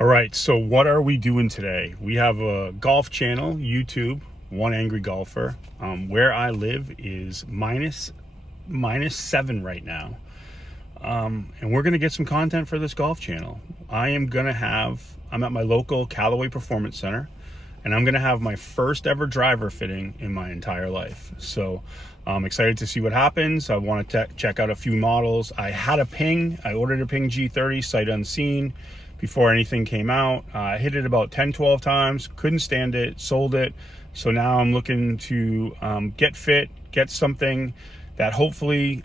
All right, so what are we doing today? We have a golf channel, YouTube, One Angry Golfer. Where I live is minus 7 right now. And we're gonna get some content for this golf channel. I'm at my local Callaway Performance Center, and I'm gonna have my first ever driver fitting in my entire life. So I'm excited to see what happens. I want to check out a few models. I ordered a Ping G30 sight unseen before anything came out. I hit it about 10-12 times, couldn't stand it, sold it. So now I'm looking to get fit, get something that hopefully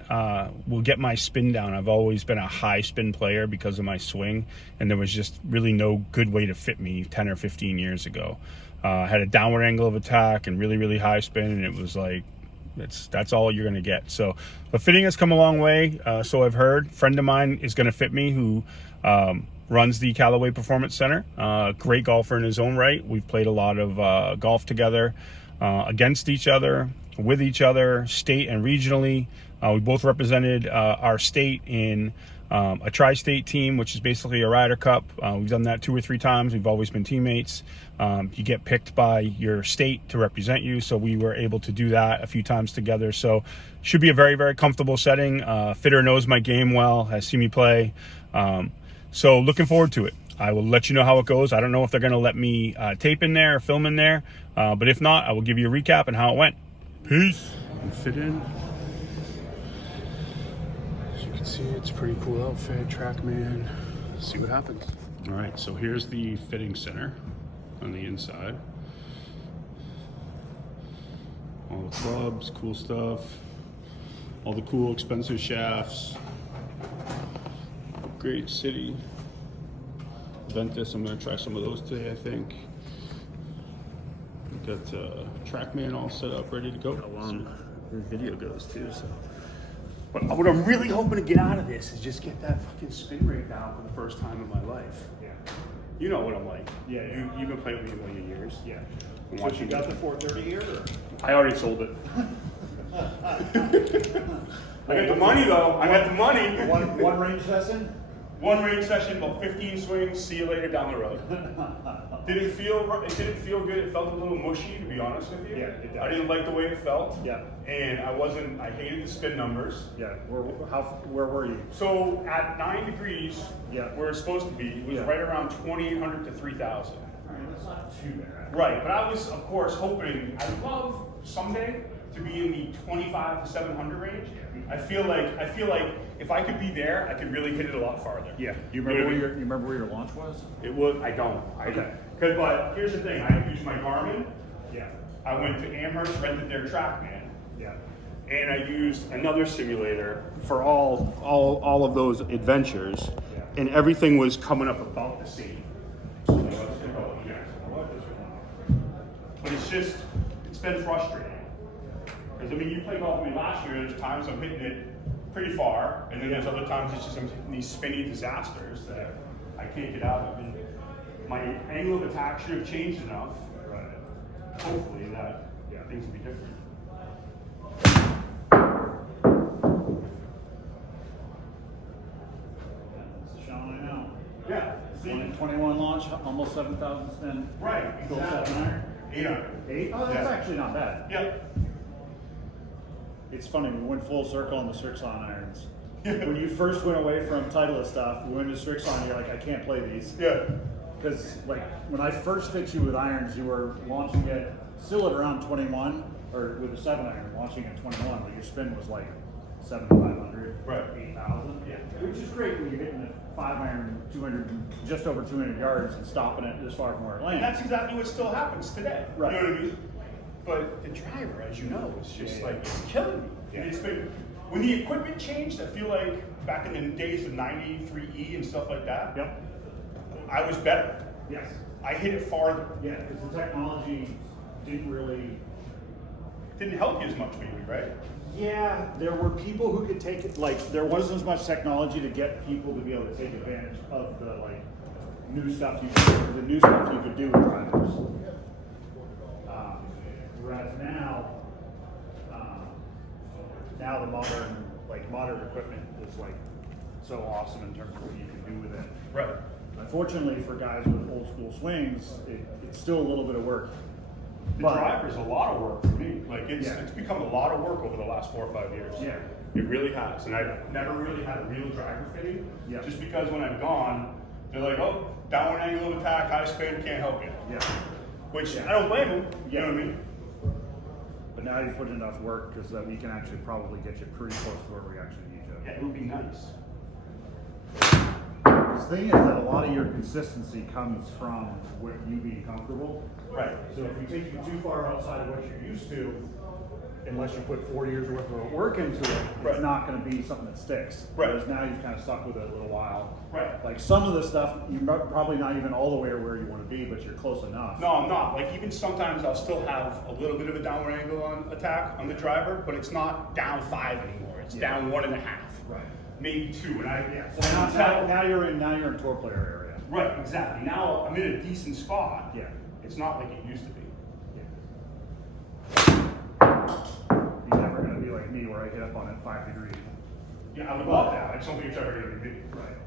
will get my spin down. I've always been a high spin player because of my swing, and there was just really no good way to fit me 10 or 15 years ago. I had a downward angle of attack and really, really high spin, and it was like, that's all you're gonna get. So the fitting has come a long way, so I've heard. A friend of mine is gonna fit me who runs the Callaway Performance Center. Great golfer in his own right. We've played a lot of golf together, against each other, with each other, state and regionally. We both represented our state in a tri-state team, which is basically a Ryder Cup. We've done that 2 or 3 times. We've always been teammates. You get picked by your state to represent you, so we were able to do that a few times together. So should be a very, very comfortable setting. Fitter knows my game well, has seen me play. So looking forward to it. I will let you know how it goes. I don't know if they're gonna let me tape in there or film in there, but if not, I will give you a recap and how it went. Peace. And fit in. As you can see, it's a pretty cool outfit, TrackMan. See what happens. All right, so here's the fitting center on the inside. All the clubs, cool stuff. All the cool, expensive shafts. Great city. Ventus, I'm gonna try some of those today, I think. Got TrackMan all set up, ready to go. How long the video goes too, so. But what I'm really hoping to get out of this is just get that fucking spin rate down for the first time in my life. Yeah. You know what I'm like. Yeah. You've been playing with me a million years. Yeah. So you got the 430 here? Or? I already sold it. I got the money though. I got the money. One range session? One range session, about 15 swings. See you later down the road. It didn't feel good. It felt a little mushy, to be honest with you. Yeah, it does. I didn't like the way it felt. Yeah. And I hated the spin numbers. Yeah. Where were you? So at 9 degrees, yeah, where it's supposed to be, it was right around 2,800 to 3,000. All right, that's not too bad. Right, but I was, of course, hoping, I'd love someday to be in the 25 to 700 range. I feel like if I could be there, I could really hit it a lot farther. Yeah. You remember where your launch was? It was. I don't. Okay. But here's the thing. I used my Garmin. Yeah. I went to Amherst, rented their TrackMan. Yeah. And I used another simulator for all of those adventures. Yeah. And everything was coming up about the same. But it's been frustrating. Because I mean, you played golf with me last year. There's times I'm hitting it pretty far, and then there's other times it's just I'm hitting these spinny disasters that I can't get out of. And my angle of attack should have changed enough, hopefully, that things will be different. It's a shot I know. Yeah. 21 launch, almost 7,000 spin. Right. Exactly. 7 iron. 800. 8? Oh, that's actually not bad. Yep. It's funny, we went full circle on the Strixon irons. When you first went away from Titleist stuff, we went to Strixon, you're like, I can't play these. Yeah. Because like when I first fit you with irons, you were launching it still at around 21, or with a 7 iron, launching at 21, but your spin was like 7,500, right, 8,000. Yeah. Which is great when you're hitting a 5 iron, 200, just over 200 yards, and stopping it this far from where it lands. And that's exactly what still happens today. Right. You know what I mean? But the driver, as you know, is just like, it's killing me. Yeah. It's been, when the equipment changed, I feel like back in the days of 93E and stuff like that, yep, I was better. Yes. I hit it farther. Yeah, because the technology didn't help you as much, maybe, right? Yeah, there were people who could take it, like, there wasn't as much technology to get people to be able to take advantage of the, like, new stuff you could do with drivers. Whereas now the modern equipment is like so awesome in terms of what you can do with it. Right. Unfortunately for guys with old school swings, it's still a little bit of work. The driver's a lot of work for me. Like it's become a lot of work over the last 4 or 5 years. Yeah. It really has. And I've never really had a real driver fitting. Yeah. Just because when I'm gone, they're like, oh, downward angle of attack, high spin, can't help you. Yeah. Which I don't blame them. You know what I mean? But now you've put enough work because that we can actually probably get you pretty close to where we actually need you. Yeah, it would be nice. The thing is that a lot of your consistency comes from what you being comfortable. Right. So if you take you too far outside of what you're used to, unless you put 4 years worth of work into it, it's not going to be something that sticks. Right. Whereas now you've kind of stuck with it a little while. Right. Like some of the stuff, you're probably not even all the way where you want to be, but you're close enough. No, I'm not. Like even sometimes I'll still have a little bit of a downward angle on attack on the driver, but it's not down 5 anymore. It's down 1.5. Right. Maybe 2. And So now you're in tour player area. Right, exactly. Now I'm in a decent spot. Yeah. It's not like it used to be. You're never going to be like me where I hit up on it 5 degrees. Yeah, I would love that. I just don't think it's ever going to be me. Right.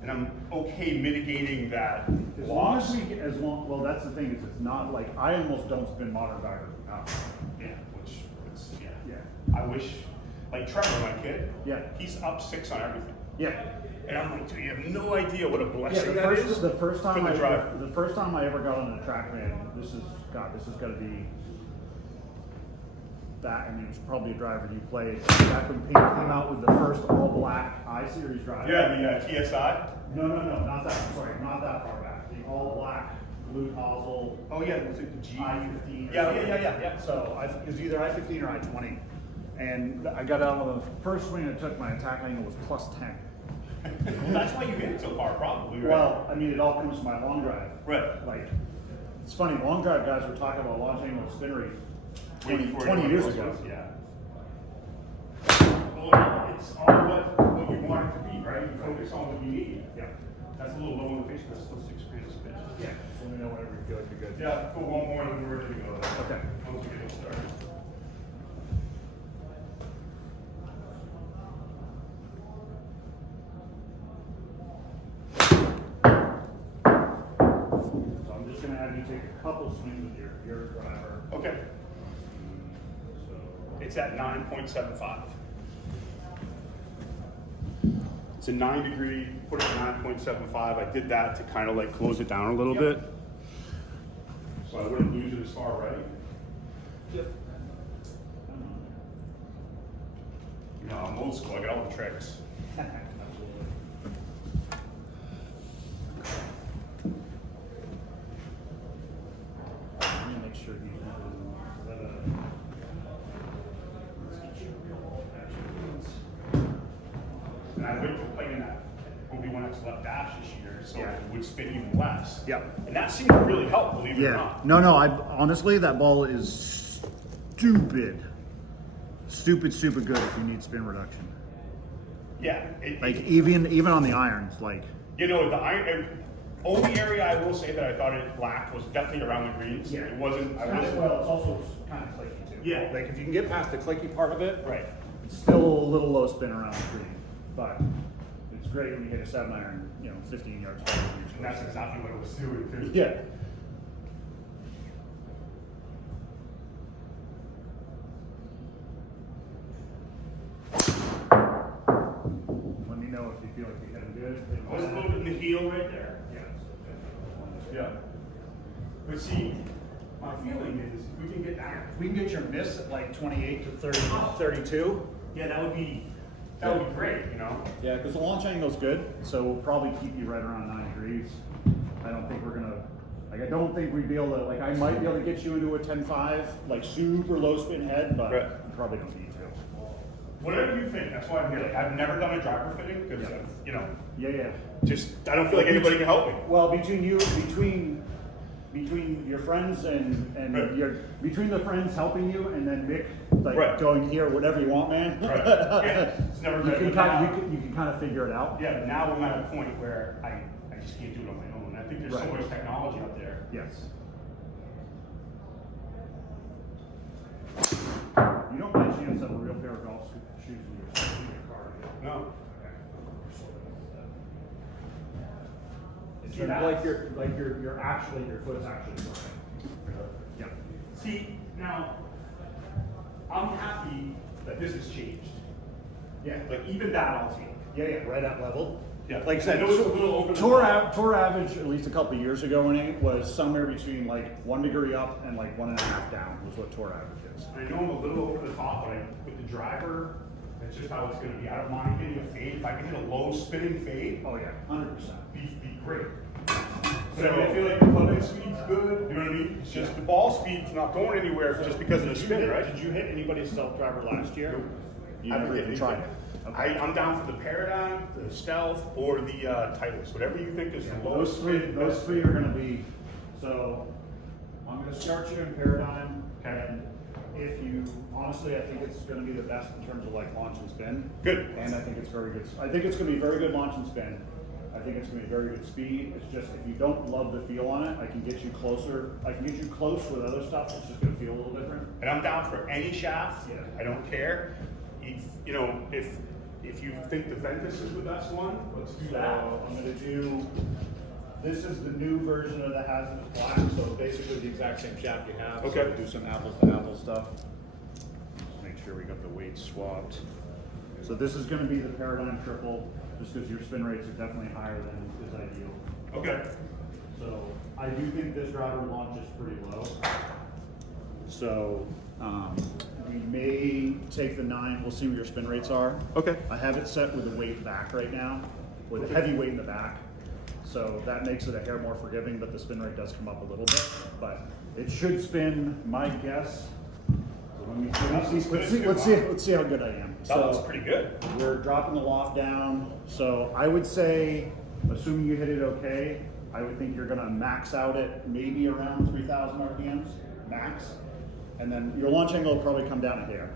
And I'm okay mitigating that As long loss. as we get, well, that's the thing is it's not like, I almost don't spin modern drivers enough. Yeah, which is, Yeah. I wish, like Trevor, my kid, Yeah. he's up 6 on everything. Yeah. And I'm like, dude, you have no idea what a Yeah, blessing the that first, is the first time for the driver. the first time I ever got on a track man, this is got to be that, and it was probably a driver you played back when Pink came out with the first all black I-Series driver. Yeah, the TSI. No, not that. Sorry, not that far back. The all black blue nozzle. Oh yeah, was it the G? I-15. Yeah. So it was either I-15 or I-20, and I got out on the first swing. I took my attack angle was +10. Well, that's why you hit it so far, probably. Right? Well, I mean, it all comes from my long drive. Right. Like, it's funny, long drive guys were talking about launch angle spin rate 20 20 years ago. Yeah. Well, it's all what you want it to be, right? You focus on what you need. Yeah. That's a little low in the face, but still 6 grand a spin. Yeah. So let me know whenever you feel like you're good. Yeah, put one more and then we're ready to go. Okay. Once we get it started. So I'm just going to have you take a couple swings with your driver. Okay. So, It's at 9.75. It's a 9 degree, put it at 9.75. I did that to kind of like close it down a little bit. So I wouldn't lose it as far right. Yep. You know, I'm old school, I got all the tricks. Absolutely. Let me make sure you And I went to playing that Obi-Wan X left dash this year, so Yeah. it would spin even less. Yep. And that seemed to really help, believe it or Yeah. not. No. I honestly, that ball is stupid. Stupid good if you need spin reduction. Yeah. Like even on the irons, like. You know, the iron, only area I will say that I thought it lacked was definitely around the greens. Yeah. It wasn't, I Well, wasn't. it's also kind of clicky too. Yeah. Like if you can get past the clicky part of it, Right. it's still a little low spin around the green, but it's great when you hit a 7-iron, 15 yards. And that's exactly what it was doing too. Yeah. Let me know if you feel like you hit them good. I was a little bit in the heel right there. Yeah. Yeah. But see, my feeling is if we can get that. If we can get your miss at like 28 to 30, 32. Yeah, that would be great, you know? Yeah, because the launch angle's good, so we'll probably keep you right around 9 degrees. I don't think we're gonna, I don't think we'd be able to, I might be able to get you into a 10.5, like super low spin head, but Right. you probably don't need to. Whatever you think, that's why I'm here. Like, I've never done a driver fitting because, Yeah. you know, Yeah. just, I don't feel like anybody can help me. Well, between your friends and Right. between the friends helping you and then Mick, Right. going here, whatever you want, man. Right. Yeah. It's never You been. can but kind now- of, you can kind of figure it out. Yeah, but now I'm at a point where I just can't do it on my own. I think there's so Right. much technology out there. Yes. You don't by chance have a real pair of golf shoes in your car, do you? No. Okay. See, So that's- your actually your foot's actually going. Yeah. See, now, I'm happy that this has changed. Yeah. Like, even that I'll take. Yeah, right at level. Yeah. Like I said, I know it's a little over the tour top. average, at least a couple of years ago, when it was somewhere between like 1 degree up and like 1.5 down was what tour average is. I know I'm a little over the top, but with the driver, that's just how it's going to be. I don't mind hitting a fade. If I can hit a low spinning fade, Oh yeah, 100%. be great. So I feel like the clubbing speed's good. You know what I mean? It's just the ball speed's not going anywhere just because of the spin, right? Did you hit anybody's self driver last year? Nope. You I never haven't even hit tried anything. it. Okay. I'm down for the Paradigm, the Stealth, or the Titleist. Whatever you think is the lowest spin. Those three are going to be. So I'm going to start you in Paradigm, and if you honestly, I think it's going to be the best in terms of like launch and spin. Good. And I think it's very good. I think it's going to be very good launch and spin. I think it's going to be very good speed. It's just if you don't love the feel on it, I can get you closer. I can get you close with other stuff. It's just going to feel a little different. And I'm down for any shaft. Yeah. I don't care. If you think the Ventus is the best one, let's do that. So I'm going to do. This is the new version of the Hazardous Black. So basically the exact same shaft you have. Okay. So do some apples to apples stuff. Just make sure we got the weights swapped. So this is going to be the Paradigm Triple, just because your spin rates are definitely higher than is ideal. Okay. So I do think this driver launches pretty low. So we may take the 9. We'll see what your spin rates are. Okay. I have it set with the weight back right now, with a heavy weight in the back. So that makes it a hair more forgiving, but the spin rate does come up a little bit. But it should spin, my guess. Let's see how good I am. That looks pretty good. We're dropping the loft down. So I would say, assuming you hit it okay, I would think you're gonna max out at maybe around 3,000 RPMs, max. And then your launch angle will probably come down a hair.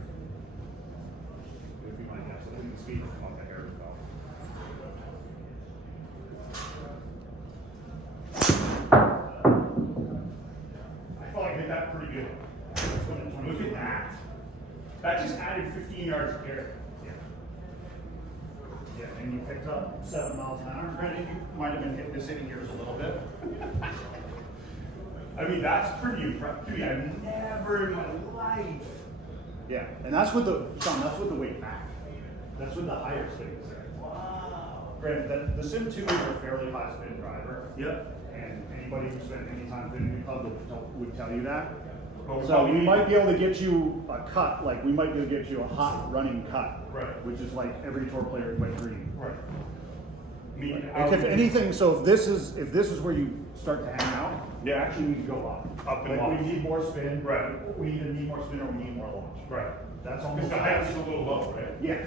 Would be my guess. I think the speed will come up a hair as well. I felt like I hit that pretty good. Look at that. That just added 15 yards of air. Yeah, and you picked up 7 miles an hour. Granted, you might have been hitting this hitting yours a little bit. I mean, that's pretty impressive. Dude, I've never in my life. Yeah, and that's with the Sean. That's with the weight back. That's with the higher spins. Wow. Granted, the Sim 2 is a fairly high spin driver. Yep. And anybody who spent any time in the club would tell you that. But So we might be able to get you a cut, like we might be able to get you a hot running cut. Right. Which is like every tour player is wet green. Right. I mean, If anything, so if this is where you start to hang out, you Yeah. actually need to go up. Up and Like launch. we need more spin. Right. We either need more spin or we need more launch. right. That's Because almost the height is a little low, right? Yeah.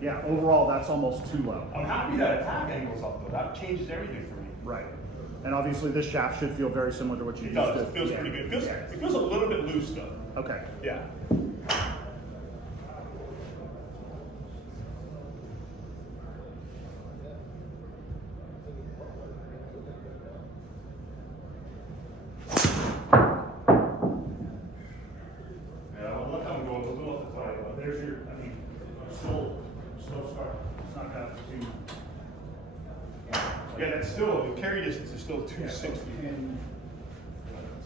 Yeah, overall that's almost too low. I'm happy that attack angle's up though. That changes everything for me. Right. And obviously this shaft should feel very similar to what you It used does. to. It feels Yeah. pretty good. It feels a little bit loose though. Okay. Yeah. Yeah, well, look how I'm going a little off the side, but There's your, I mean, slow start. It's not got too. yeah, that's still, the carry distance is still 260. And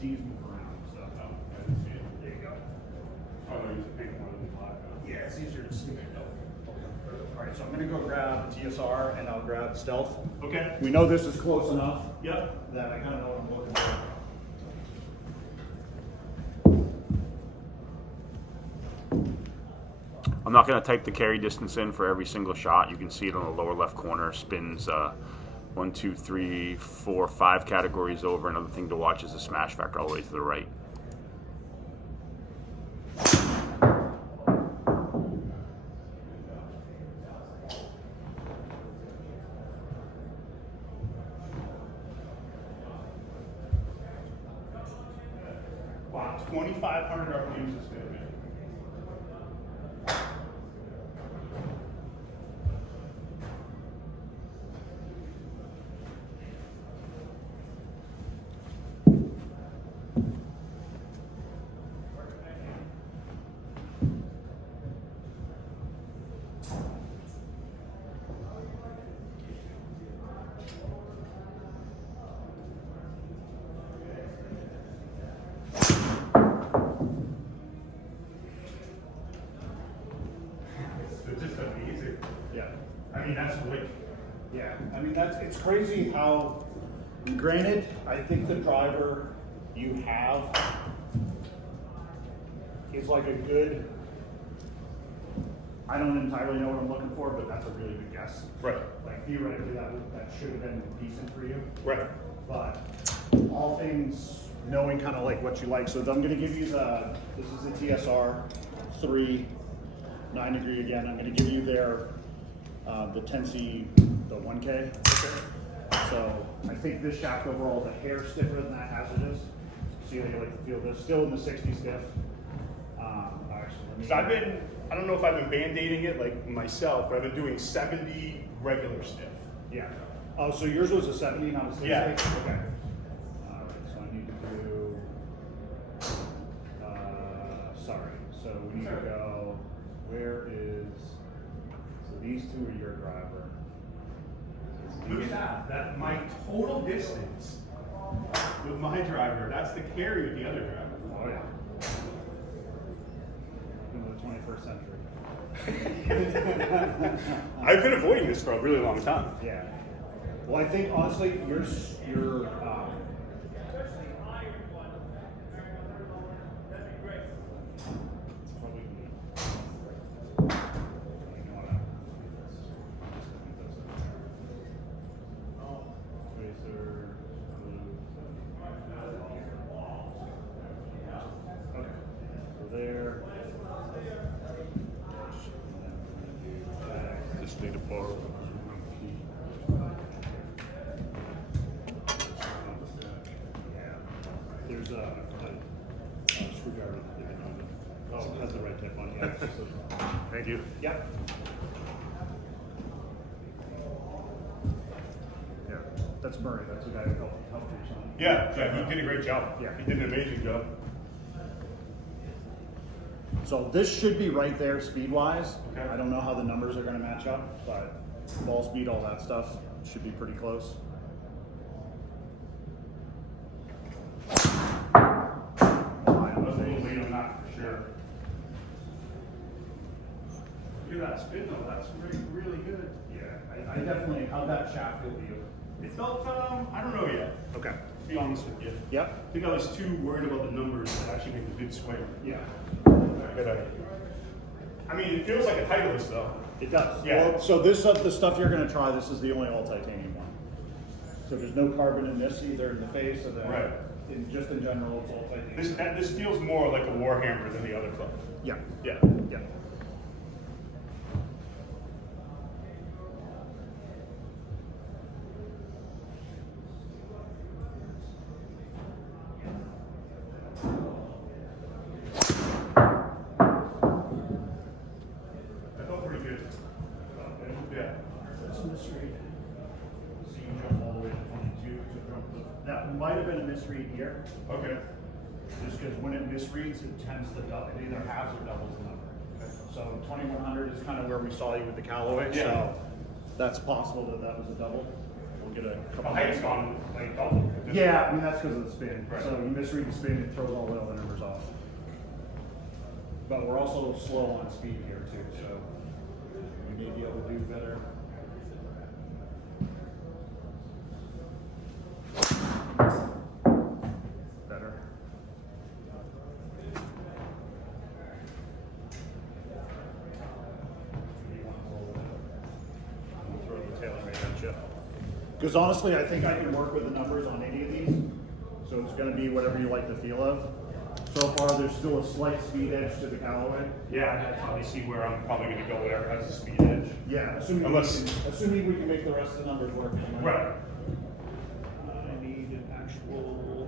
tees move around, so. Oh, I didn't see it. There you go. Oh, no, use the pink one and the black. Yeah, it's easier to see. All right, so I'm gonna go grab the TSR and I'll grab Stealth. Okay. We know this is close enough Yep. that I kind of know what I'm looking for. I'm not going to type the carry distance in for every single shot. You can see it on the lower left corner. Spins 1, 2, 3, 4, 5 categories over. Another thing to watch is the smash factor all the way to the right. Wow, 2,500 RPMs is good, man. Yeah. I mean, that's great. Yeah, I mean, it's crazy how, granted, I think the driver you have is like a good, I don't entirely know what I'm looking for, but that's a really good guess. Right. Like theoretically, that should have been decent for you. Right. But all things, knowing kind of like what you like. So I'm gonna give you this is the TSR 3, 9 degree again. I'm gonna give you their, the 10C, the 1K. So I think this shaft overall, the hair stiffer than that hazardous. See how you like to feel this. Still in the 60 stiff. Because I don't know if I've been band-aiding it like myself, but I've been doing 70 regular stiff. Yeah. Oh, so yours was a 70, not a 60? Yeah. Okay. All right, so I need to do, sorry. So we need to go, where is, so these two are your driver. Look at that my total distance with my driver, that's the carry with the other driver. Oh yeah. In the 21st century. I've been avoiding this for a really long time. Yeah. Well, I think honestly, your Just need to borrow. there's a screwdriver that they can use. Oh, it has the right tip on it. Yeah. Thank you. Yep. Yeah, that's Murray. That's the guy who helped you. Son. Yeah, he did a great job. Yeah. He did an amazing job. So this should be right there speed-wise. Okay. I don't know how the numbers are going to match up, but ball speed, all that stuff should be pretty close. I was a little late on that for sure. Look at that spin though, that's really good. Yeah, I definitely, how'd that shaft feel to you? It felt, I don't know yet, Okay. to be honest with you. Yep. I think I was too worried about the numbers to actually make a good swing. Yeah. I mean, it feels like a Titleist though. It does. Yeah. Well, so this the stuff you're going to try, this is the only all titanium one. So there's no carbon in this either in the face or the Right. Just in general, it's all titanium. This feels more like a Warhammer than the other club. Yeah. Yeah. Yeah. That felt pretty good. Yeah. That's a misread. So you jump all the way to 22 to jump that might have been a misread here. Okay. Just because when it misreads, it tends to double. It either halves or doubles the number. Okay. So 2100 is kind of where we saw you with the Callaway. Yeah. So that's possible that that was a double. We'll get a The couple. height's gone like double. Yeah, I mean that's because of the spin. Right. So you misread the spin, it throws all the other numbers off. But we're also slow on speed here too, so we may be able to do better. Better. Throw the tailor made at you. Because honestly, I think I can work with the numbers on any of these. So it's going to be whatever you like the feel of. So far, there's still a slight speed edge to the Callaway. Yeah, I probably see where I'm probably going to go, whatever has a speed edge. Yeah, assuming, assuming we can make the rest of the numbers work. Right. I need an actual.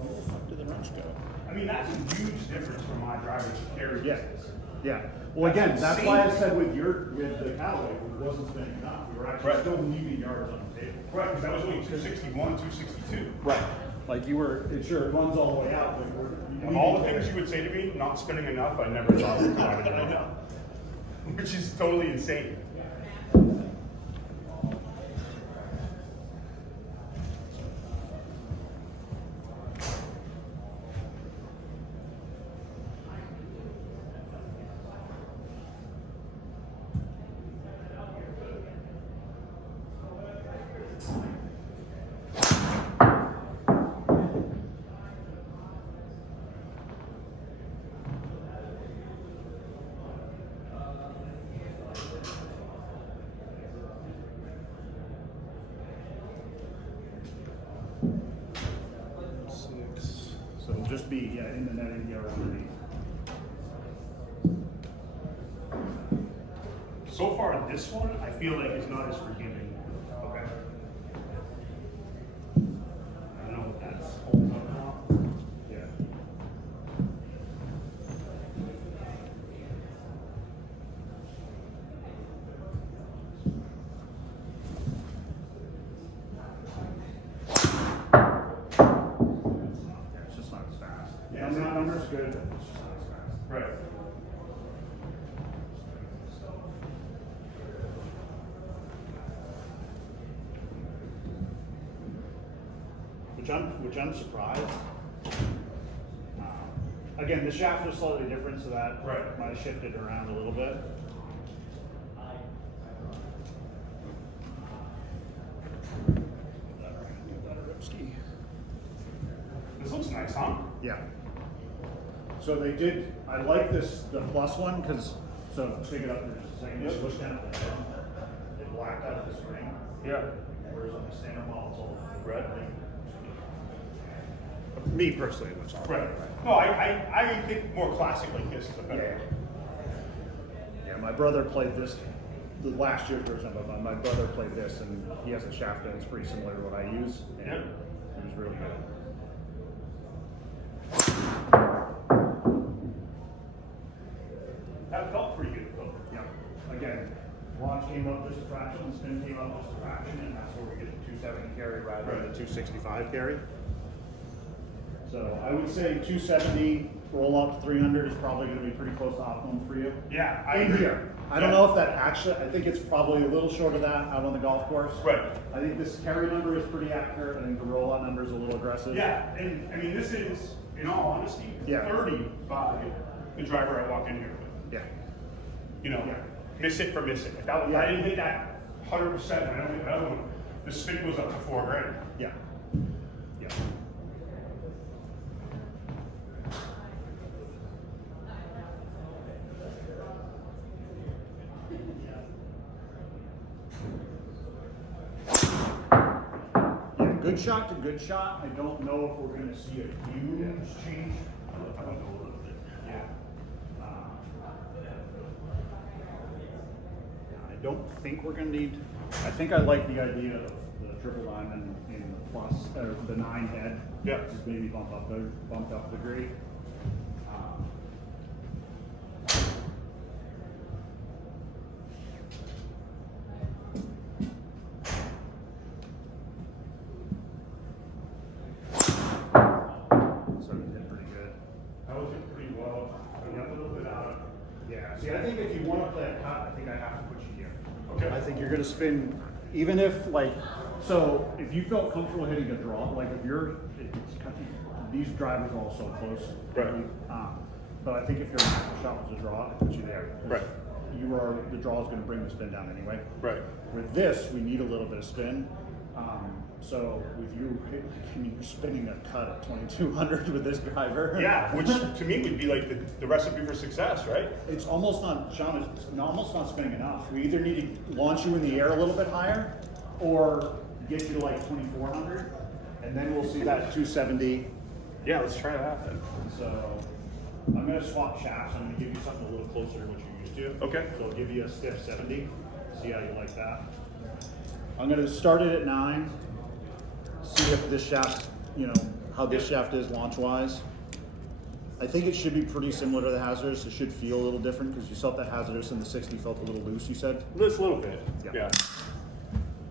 Where the fuck did the wrench go? I mean, that's a huge difference from my driver's carry Yeah, distance. yeah. Well, again, That's that's why I insane. said with the Callaway, we wasn't spending enough. We were actually Right. still leaving yards on the table. Right, because I was doing 261, 262. Right. Like you were, sure, it runs all the way out, but Of all the things you would say to me, not spending enough, I never thought of driving I enough. know. Which is totally insane. just be in the netting gear underneath. So far, this one I feel like is not as forgiving. Okay. I don't know if that's holding up now. Yeah. It's just not as fast. Yeah, The number's good. It's just not as fast. Right. Which I'm surprised. Again, the shaft was slightly different, so that Right. might have shifted around a little bit. This looks nice, huh? Yeah. So they did. I like the plus one because. So pick it up for just a second. Just push down. It blacked out the spring. Yeah. Whereas on the standard model, it's all Red. Me personally, it looks all Right. No, I think more classic like this is a better. Yeah, my brother played this, the last year's version of it. My brother played this, and he has a shaft that's pretty similar to what I use. And Yeah. it was really good. That felt pretty good though. Yeah. Again, launch came up just a fraction, spin came up just a fraction, and that's where we get the 270 carry rather than the 265 carry. So I would say 270 roll up to 300 is probably going to be pretty close to optimum for you. Yeah, I In agree. here. I don't know if that actually, I think it's probably a little short of that out on the golf course. Right. I think this carry number is pretty accurate. I think the rollout number is a little aggressive. Yeah, and I mean this is, in all honesty, Yeah. 30 by the driver I walk in here with. Yeah. You know, Yeah. miss it for missing. If that was, I didn't hit that 100%. I don't think the other one. The spin was up to $4,000. Yeah. Yeah. Yeah, good shot to good shot. I don't know if we're going to see a huge change. I don't know a little bit. Yeah. I don't think we're going to need. I think I like the idea of the triple diamond in the plus or the 9 head. Yeah. Just maybe bump up the grade. So we did pretty good. That was it pretty well. I got a little bit out of it. Yeah. See, I think if you want to play a cut, I think I have to put you here. Okay. I think you're going to spin, even if like, so if you felt comfortable hitting a draw, like if you're, these drivers are all so close. Right. But I think if your natural shot was a draw, it puts you there. Right. The draw is going to bring the spin down anyway. Right. With this, we need a little bit of spin. So with you, I mean, you're spinning a cut at 2200 with this driver. Yeah, which to me would be like the recipe for success, right? It's almost not, Sean, it's almost not spinning enough. We either need to launch you in the air a little bit higher or get you to like 2400, and then we'll see that 270. Yeah, let's try that then. So I'm going to swap shafts. I'm going to give you something a little closer to what you're used to. Okay. So I'll give you a stiff 70. See how you like that. I'm going to start it at 9. See if this shaft, how this shaft is launch-wise. I think it should be pretty similar to the hazardous. It should feel a little different because you felt that hazardous and the 60 felt a little loose, you said? Just a little bit. Yeah. Yeah.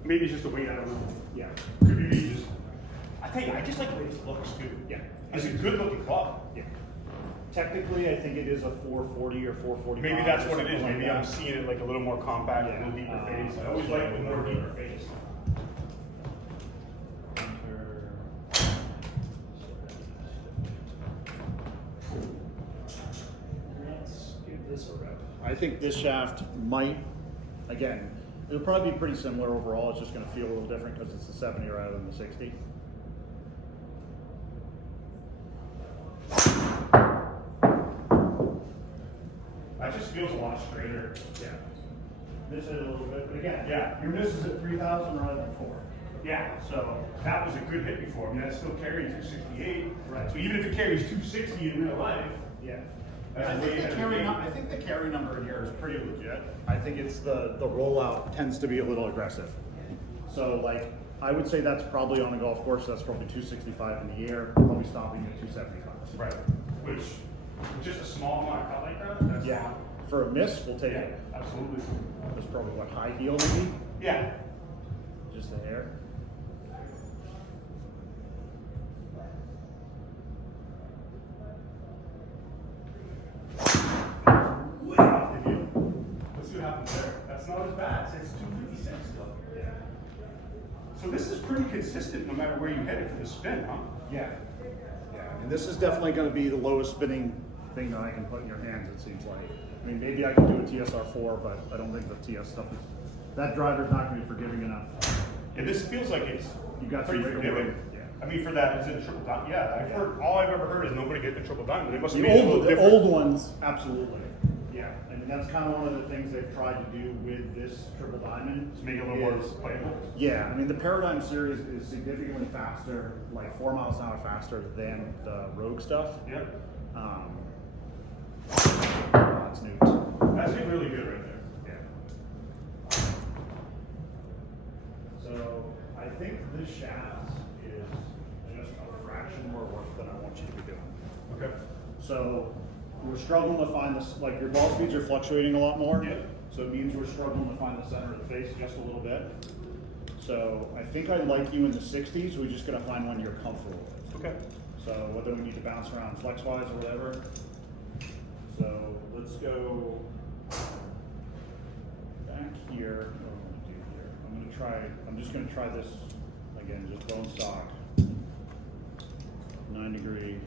Maybe it's just the weight, I don't know. Yeah. Could be me just. I tell you, I just like the way this looks too. Yeah. It's a good looking club. Yeah. Technically, I think it is a 440 or 445. Maybe that's what it is. something Maybe like I'm that. seeing it like a little more compact, a little deeper face. I always like the more deeper face. Let's give this a rep. I think this shaft might, again, it'll probably be pretty similar overall. It's just going to feel a little different because it's the 70 rather than the 60. That just feels a lot straighter. Yeah. Miss it a little bit, but again, Yeah. your miss is at 3,000 rather than 4. Yeah, so that was a good hit before. I mean, that's still carrying 268. Right. So even if it carries 260 in real life, Yeah. that's I way think, ahead the of carry the game. I think the carry number in here is pretty legit. I think it's the rollout tends to be a little aggressive. So like, I would say that's probably on a golf course, that's probably 265 in the air, probably stopping at 275. Right. Which, just a small amount of cut like that, that's Yeah. For a miss, we'll take yeah, it. absolutely. That's probably what, high heel maybe? Yeah. Just a hair. Way off the heel. Let's see what happens there. That's not as bad. It's 256 though. Yeah. So this is pretty consistent no matter where you hit it for the spin, huh? Yeah. Yeah. And this is definitely going to be the lowest spinning thing that I can put in your hands, it seems like. I mean, maybe I can do a TSR 4, but I don't think the TS stuff is. That driver's not going to be forgiving enough. And this feels like it's You got some pretty wiggle forgiving. room. Yeah. I mean, for that, is it a triple diamond? Yeah, I've heard, all I've ever heard is nobody get the triple diamond. It must be a little The different. old ones, absolutely. Yeah. I mean, that's kind of one of the things they've tried to do with this triple diamond. To make it a little more is- playable. Yeah, I mean, the Paradigm series is significantly faster, like 4 miles an hour faster than the Rogue stuff. Yep. It's Newt. That's really good right there. Yeah. So I think this shaft is just a fraction more work than I want you to be doing. Okay. So we're struggling to find this, like your ball speeds are fluctuating a lot more. Yeah. So it means we're struggling to find the center of the face just a little bit. So I think I like you in the 60s. We just gotta find one you're comfortable with. Okay. So whether we need to bounce around flex wise or whatever. So let's go back here. What am I gonna do here? I'm just gonna try this again, just bone stock. 9 degree.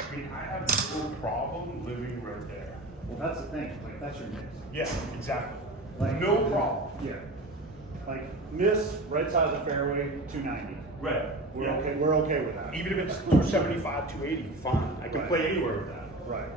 I mean, I have no problem living right there. Well, that's the thing, like that's your mix. Yeah, exactly. Like No problem. Yeah. Like miss, right side of the fairway, 290. Right. We're Yeah. okay. We're okay with that. Even if it's 275, 280, fine. I can Right. play anywhere with that. Right.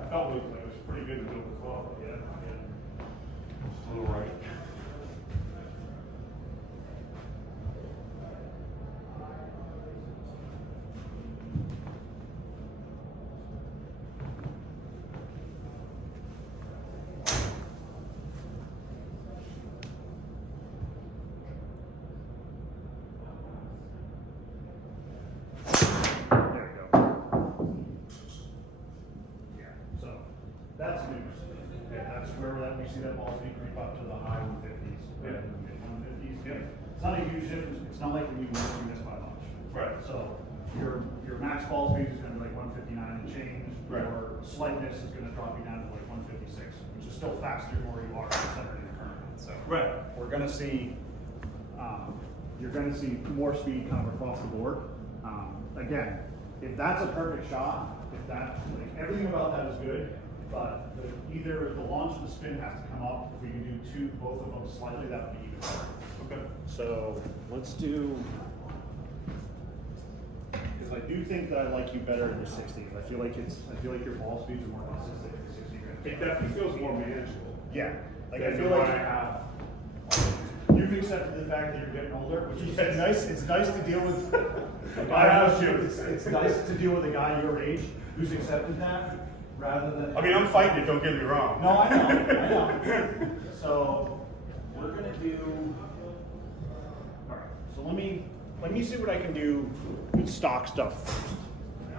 I felt like it was pretty good to build the club. Yeah. Just a little right. There we go. Yeah. So that's news. Yeah, that's where we see that ball speed creep up to the high 150s. Yeah. Mid 150s. Yeah. It's not a huge difference. It's not like when you miss by much. Right. So your max ball speed is going to be like 159 and change. Right. Your slightness is going to drop you down to like 156, which is still faster than where you are separating the current. So Right. we're going to see, you're going to see more speed kind of across the board. Again, if that's a perfect shot, if that, like everything about that is good, but either the launch and the spin has to come up. If we can do both of them slightly, that would be even better. Okay. So let's do, because I do think that I like you better in the 60s. I feel like your ball speeds are more consistent in the 60 grams. It definitely feels more manageable. Yeah, like I than feel the like one I have. you've accepted the fact that you're getting older, which is it's nice. It's nice to deal with. I have to. It's nice to deal with a guy your age who's accepted that, rather than. I mean, I'm fighting it, don't get me wrong. No, I know. So we're gonna do. All right. So let me see what I can do with stock stuff first.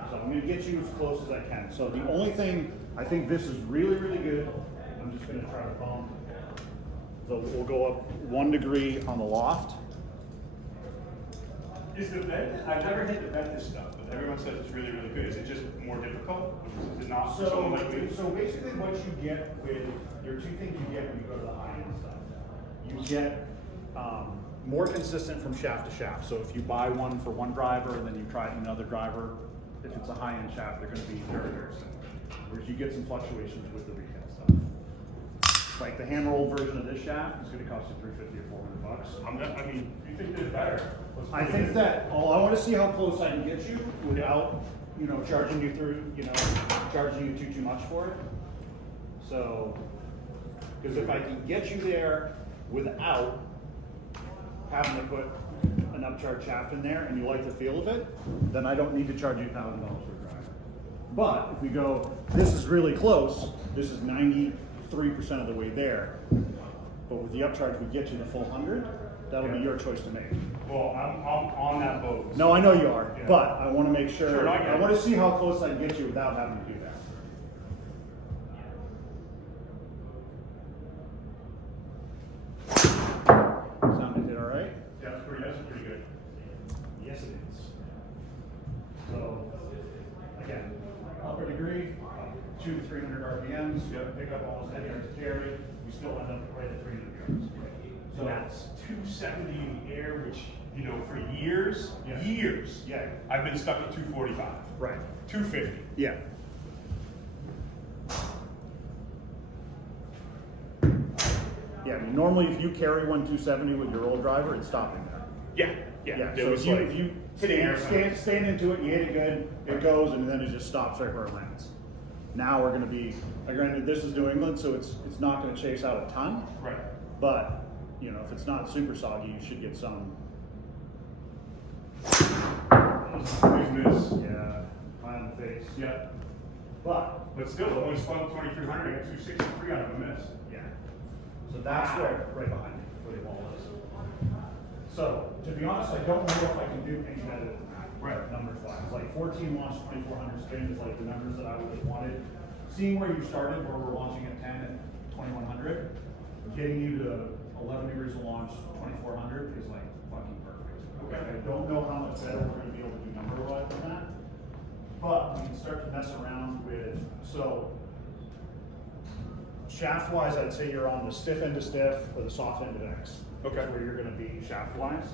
So I'm gonna get you as close as I can. So the only thing I think this is really good. I'm just gonna try to bump. So we'll go up 1 degree on the loft. Is the Ventus, I've never hit the Ventus stuff, but everyone says it's really good. Is it just more difficult? Is it not for someone like me? So basically what you get with, there are two things you get when you go to the high-end stuff. You get more consistent from shaft to shaft. So if you buy one for one driver and then you try it in another driver, if it's a high-end shaft, they're going to be very, very similar. Whereas you get some fluctuations with the retail stuff. Like the hand-rolled version of this shaft is going to cost you $350 or $400. I mean, you think there's better? I think that, I want to see how close I can get you without, you know, charging you too much for it. So, because if I can get you there without having to put an upcharge shaft in there and you like the feel of it, then I don't need to charge you $1,000 for a driver. But if we go, this is really close, this is 93% of the way there, but with the upcharge we get you the full 100, that'll be your choice to make. Well, I'm on that boat. No, I know you are, Yeah. but I want to make sure, Sure, I I want to see how close I can get you without having to do that. Sounded it all right? Yeah, that's pretty good. Yes, it is. So, again, upper degree, 200 to 300 RPMs, pick up almost any yards to carry, you still end up right at 300 yards. So that's 270 in the air, which, you know, for years, Yeah. I've been stuck at 245. Right. 250. Yeah. Yeah, I mean, normally if you carry one 270 with your old driver, it's stopping there. Yeah. So was if you hitting air stand into it, you hit it good, it goes, and then it just stops right where it lands. Now we're going to be, granted this is New England, so it's not going to chase out a ton. Right. But, you know, if it's not super soggy, you should get some. Miss. Yeah, high on the face. Yeah. But, Still, I only spun 2300. I got 263 out of a miss. yeah. So that's where, right behind me, where the ball is. So, to be honest, I don't know if I can do any better than that. Right. Numbers wise. Like 14 launch, 2400 spin is like the numbers that I would have wanted. Seeing where you started, where we're launching at 10 and 2100, getting you to 11 degrees of launch, 2400 is like fucking perfect. Okay. I don't know how much better we're going to be able to do number-wise than that, but we can start to mess around with, so shaft-wise, I'd say you're on the stiff end of stiff or the soft end of X. Okay. That's where you're going to be shaft-wise.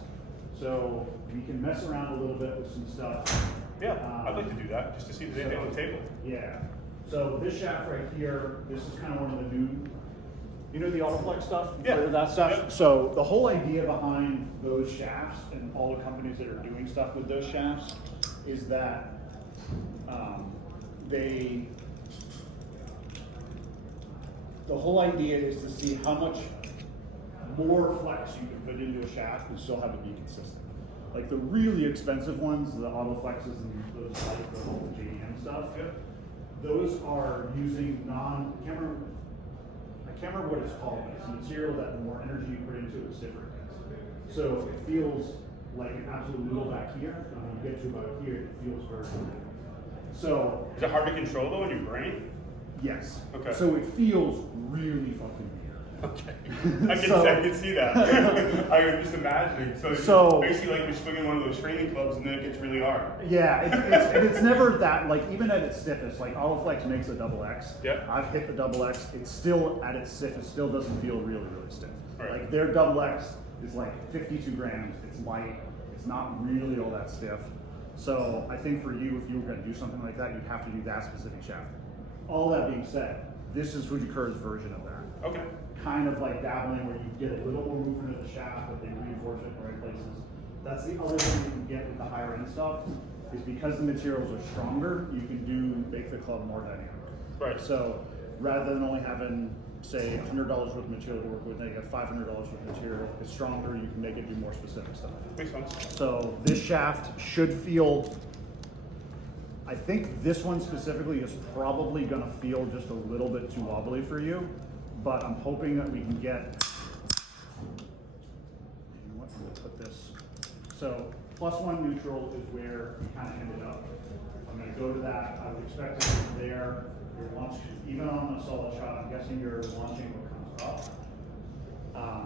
So we can mess around a little bit with some stuff. Yeah, I'd like to do that, just to see if there's anything on the table. Yeah. So this shaft right here, this is kind of one of the new, you know, the Autoflex stuff? Yeah. That stuff? Yep. So the whole idea behind those shafts and all the companies that are doing stuff with those shafts is that the whole idea is to see how much more flex you can put into a shaft and still have it be consistent. Like the really expensive ones, the Autoflexes and those like the whole JDM stuff, those are using I can't remember what it's called, but it's a material that the more energy you put into it, the stiffer it gets. So it feels like an absolute noodle back here, and when you get to about here, it feels very good. So Is it hard to control though in your brain? yes. Okay. So it feels really fucking weird. Okay. I can see that. I was just imagining. So basically like you're swinging one of those training clubs and then it gets really hard. Yeah, it's never that, like, even at its stiffest, like Autoflex makes a double X. Yeah. I've hit the double X, it's still at its stiffest, still doesn't feel really, really stiff. Right. Like their double X is like 52 grams, it's light, it's not really all that stiff. So I think for you, if you were gonna do something like that, you'd have to do that specific shaft. All that being said, this is Fujikur's version of that. Okay. Kind of like dabbling where you get a little more movement of the shaft, but they reinforce it in the right places. That's the other thing you can get with the higher end stuff, is because the materials are stronger, you can make the club more dynamic. Right. So rather than only having, say, $100 worth of material to work with, now you got $500 worth of material. It's stronger, you can make it do more specific stuff. Makes sense. So this shaft should feel, I think this one specifically is probably gonna feel just a little bit too wobbly for you, but I'm hoping that we can get, you know what, I'm gonna put this, so +1 neutral is where we kind of ended up. I'm gonna go to that, I would expect it from there, your launch, even on a solid shot, I'm guessing you're launching what comes up.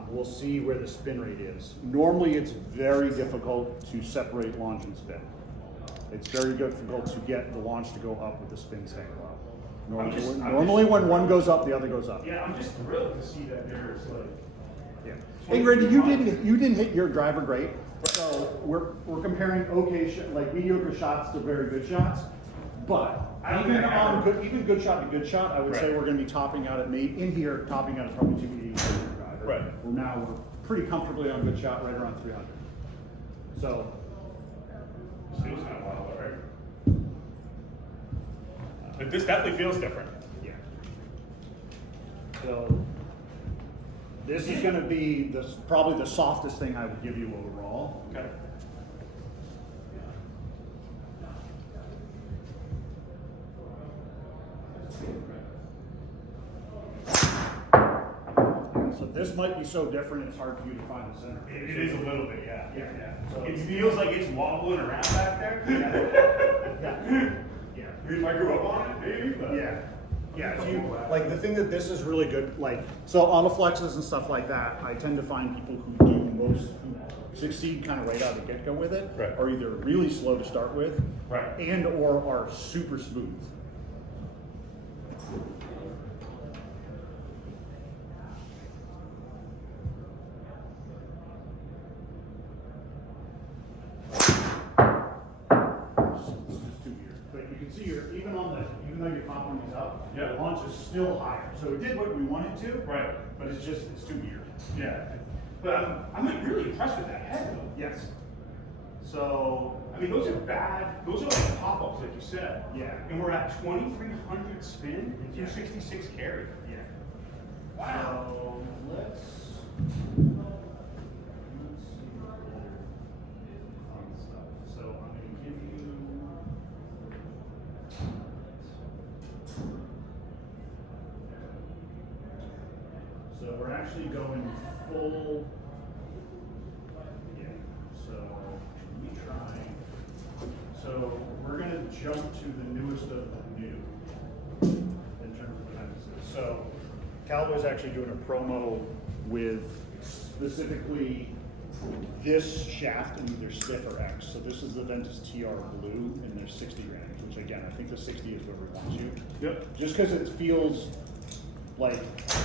We'll see where the spin rate is. Normally it's very difficult to separate launch and spin. It's very difficult to get the launch to go up with the spin staying low. Normally when one goes up, the other goes up. Yeah, I'm just thrilled to see that there's like Yeah. Ingrid, you didn't hit your driver great. So we're comparing okay, like mediocre shots to very good shots. But even good shot to good shot, I would say we're going to be topping out at in here, topping out at probably 280 driver. Right. We're pretty comfortably on good shot, right around 300. So. Feels kind of wild, right? But this definitely feels different. Yeah. So this is going to be probably the softest thing I would give you overall. Okay. So this might be so different, it's hard for you to find the center. It is a little bit, yeah. Yeah. So It feels like it's wobbling around back there. yeah. If I grew up on it, maybe. But. Yeah. Yeah, if you, like the thing that this is really good, like, so autoflexes and stuff like that, I tend to find people who succeed kind of right out of the get-go with it, Right. are either really slow to start with, Right. and or are super smooth. Even though you're popping these up, yeah, the launch is still higher. So it did what we wanted to, right? But it's too weird. Yeah, but I'm like really impressed with that head though. Yes. So I mean, those are bad. Those are like pop-ups, like you said. Yeah. And we're at 2,300 spin and 266 carry. Yeah. Wow. So let's see. Fun stuff. So I'm going to give you. So we're actually going full. Yeah. So let me try. So we're going to jump to the newest of the new in terms of the Ventuses. So Callaway's actually doing a promo with specifically this shaft in either stiff or X. So this is the Ventus TR Blue in their 60 range, which again, I think the 60 is where we want you. Yep. Just because it feels like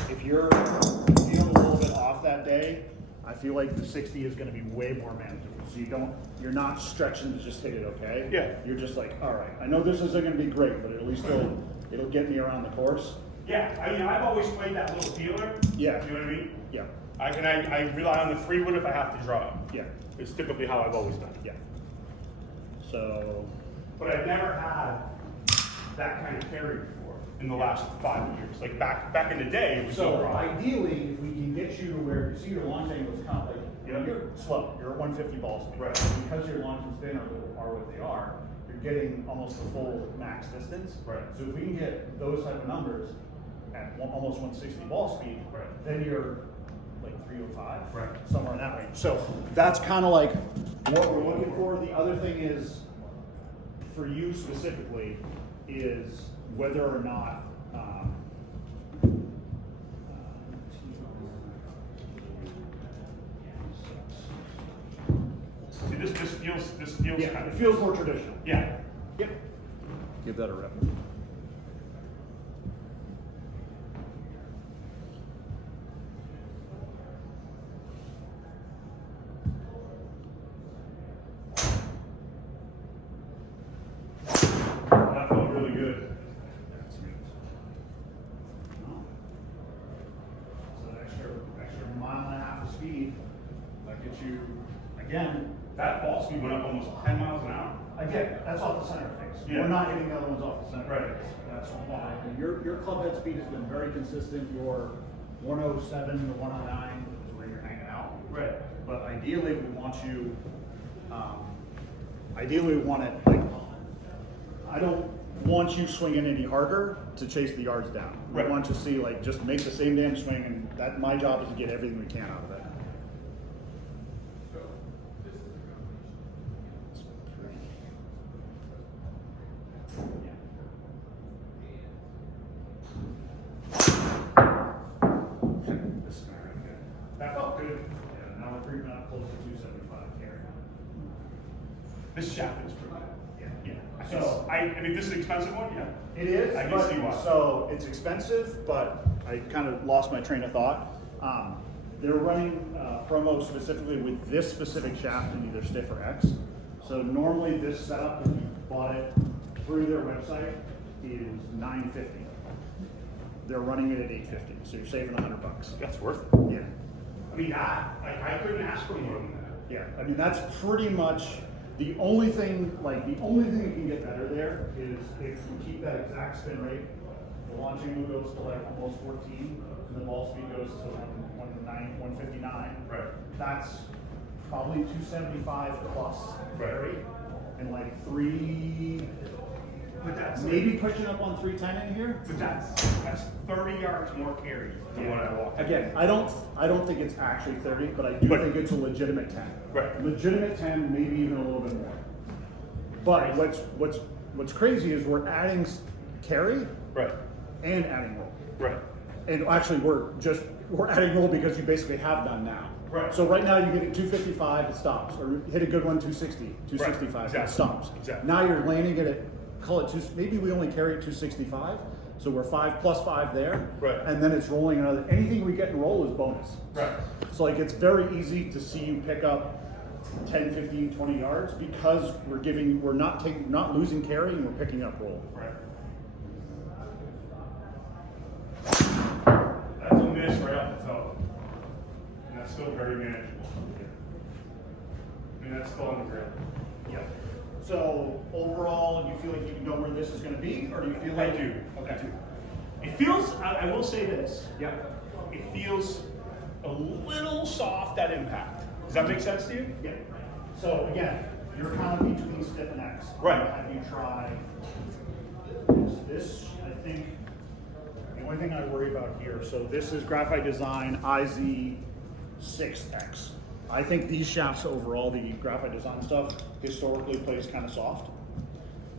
if you're feeling a little bit off that day, I feel like the 60 is going to be way more manageable. So you're not stretching to just hit it, okay? Yeah. You're just like, all right, I know this isn't going to be great, but at least it'll get me around the course. Yeah, I mean, I've always played that little feeler. Yeah. You know what I mean? Yeah. I rely on the 3-wood if I have to draw it. Yeah. It's typically how I've always done it. Yeah. So. But I've never had that kind of carry before in the last 5 years. Like back in the day, it was so wrong. Ideally, if we can get you to where you see your launch angle is kind of like, you're slow, you're at 150 ball speed. Right. And because your launch and spin are what they are, you're getting almost the full max distance. Right. So if we can get those type of numbers at almost 160 ball speed, right, then you're like 305, right, somewhere in that range. So that's kind of like what we're looking for. The other thing is, for you specifically, is whether or not see, this feels yeah, kind it of feels more traditional. yeah. Yep. Give that a rep. That felt really good. So an extra mile and a half of speed, that gets you, again, That ball speed went up almost 10 miles an hour. again, that's off the center face. Yeah. We're not hitting the other ones off the center Right. face. That's why. Your club head speed has been very consistent. Your 107 to 109 is where you're hanging out. Right. But ideally, we want you. Ideally, we want it like. I don't want you swinging any harder to chase the yards down. Right. We want you to see like just make the same damn swing, and that my job is to get everything we can out of it. That felt good. Yeah, now we're creeping up close to 275 carry. This shaft is pretty good. Yeah. Yeah. So I mean, this is an expensive one. Yeah. it is. I can see why. So it's expensive, but I kind of lost my train of thought. they're running promo specifically with this specific shaft in either stiff or X. So normally this setup, if you bought it through their website, is $950. They're running it at $850, so you're saving $100. That's worth it. Yeah. I mean, I couldn't ask for more than that. Yeah, I mean, that's pretty much the only thing, like the only thing that can get better there is if you keep that exact spin rate, the launch angle goes to like almost 14, and the ball speed goes to 159. Right. That's probably 275 plus carry, and like But that's maybe pushing up on 310 in here. But that's 30 yards more carry than what I walked. Again, I don't think it's actually 30, but I do think it's a legitimate 10. Right. Legitimate 10, maybe even a little bit more. But what's crazy is we're adding carry Right. and adding roll. Right. And actually we're adding roll because you basically have none now. Right. So right now you hit it 255, it stops. Or hit a good one, 260, 265, Right. Exactly. it stops. Exactly. Now you're landing it at, call it maybe we only carry it 265. So we're 5 plus 5 there. Right. And then it's rolling another, anything we get in roll is bonus. Right. So like it's very easy to see you pick up 10, 15, 20 yards because we're not losing carry and we're picking up roll. Right. That's a miss right off the top. And that's still very manageable. I mean, that's still on the grill. Yep. So overall, you feel like you can know where this is going to be, or do you feel like I do. Okay. I do. It feels, I will say this. Yep. It feels a little soft at impact. Does that make sense to you? Yeah. So again, you're kind of between stiff and X. Right. Have you tried this? I think the only thing I worry about here. So this is Graphite Design IZ6X. I think these shafts overall, the Graphite Design stuff, historically plays kind of soft.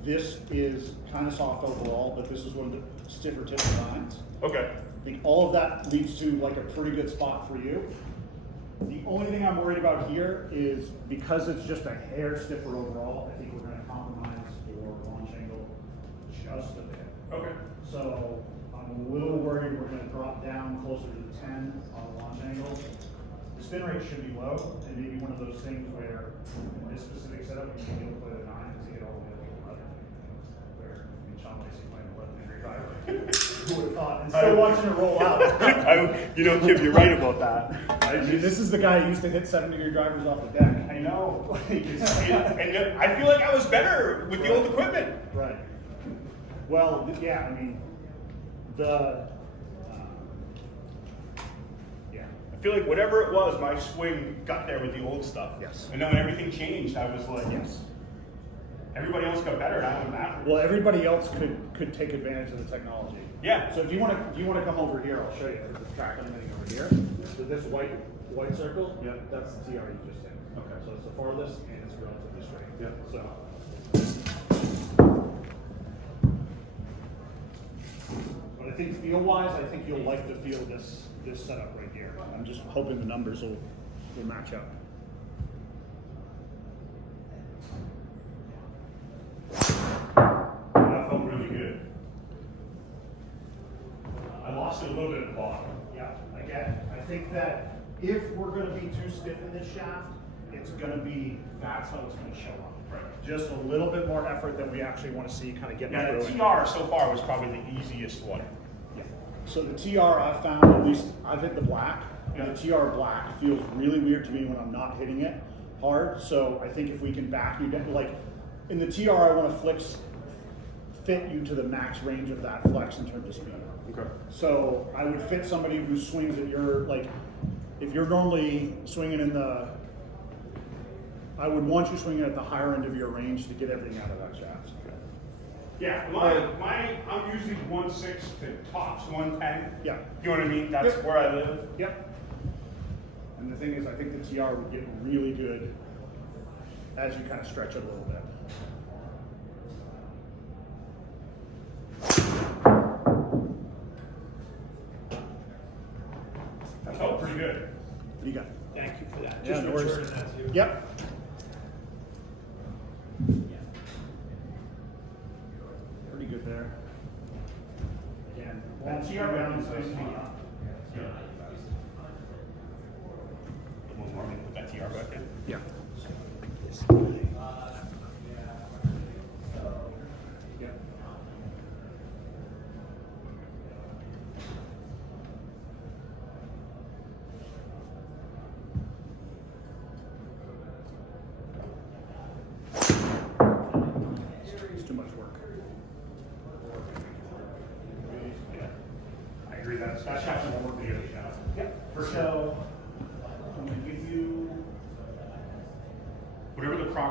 This is kind of soft overall, but this is one of the stiffer tip designs. Okay. I think all of that leads to like a pretty good spot for you. The only thing I'm worried about here is because it's just a hair stiffer overall, I think we're going to compromise for launch angle just a bit. Okay. So I'm a little worried we're going to drop down closer to the 10 on the launch angle. The spin rate should be low, and maybe one of those things where in this specific setup you can be able to play the 9 to get all the way up to 11. Where Sean basically playing 11 every driver. Who would have thought? And still watching it roll out. Kip, you're right about that. I mean, this is the guy who used to hit 7-degree drivers off the deck. I know. And I feel like I was better with the old equipment. Right. Well, yeah, I mean, yeah. I feel like whatever it was, my swing got there with the old stuff. Yes. And then when everything changed, I was like, Yes. everybody else got better, and I went backwards. Well, everybody else could take advantage of the technology. Yeah. So if you want to come over here, I'll show you. There's a track limiting over here. So this white circle, that's the TR you just hit. Okay. So it's the farthest and it's relatively straight. Yeah. So. But I think feel-wise, I think you'll like the feel of this setup right here. I'm just hoping the numbers will match up. That felt really good. I lost it a little bit at the bottom. Yeah, again, I think that if we're going to be too stiff in this shaft, it's going to be, that's how it's going to show up. Right. Just a little bit more effort than we actually want to see kind of getting Yeah, through the it. TR so far was probably the easiest one. Yeah. So the TR I've found, at least I've hit the black, and the TR black feels really weird to me when I'm not hitting it hard. So I think if we can back you down, like in the TR I want to fit you to the max range of that flex in terms of speed. Okay. So I would fit somebody who swings at your, like, if you're normally swinging in the, I would want you swinging at the higher end of your range to get everything out of that shaft. Yeah, I'm usually 1.6 to tops 110. Yeah. You know what I mean? That's where I live. Yep. And the thing is, I think the TR would get really good as you kind of stretch it a little bit. That felt pretty good. What do you got? Thank you for that. Yeah, no worries. returning that too. Yep. Pretty good there. Again, That TR round is nice to be up.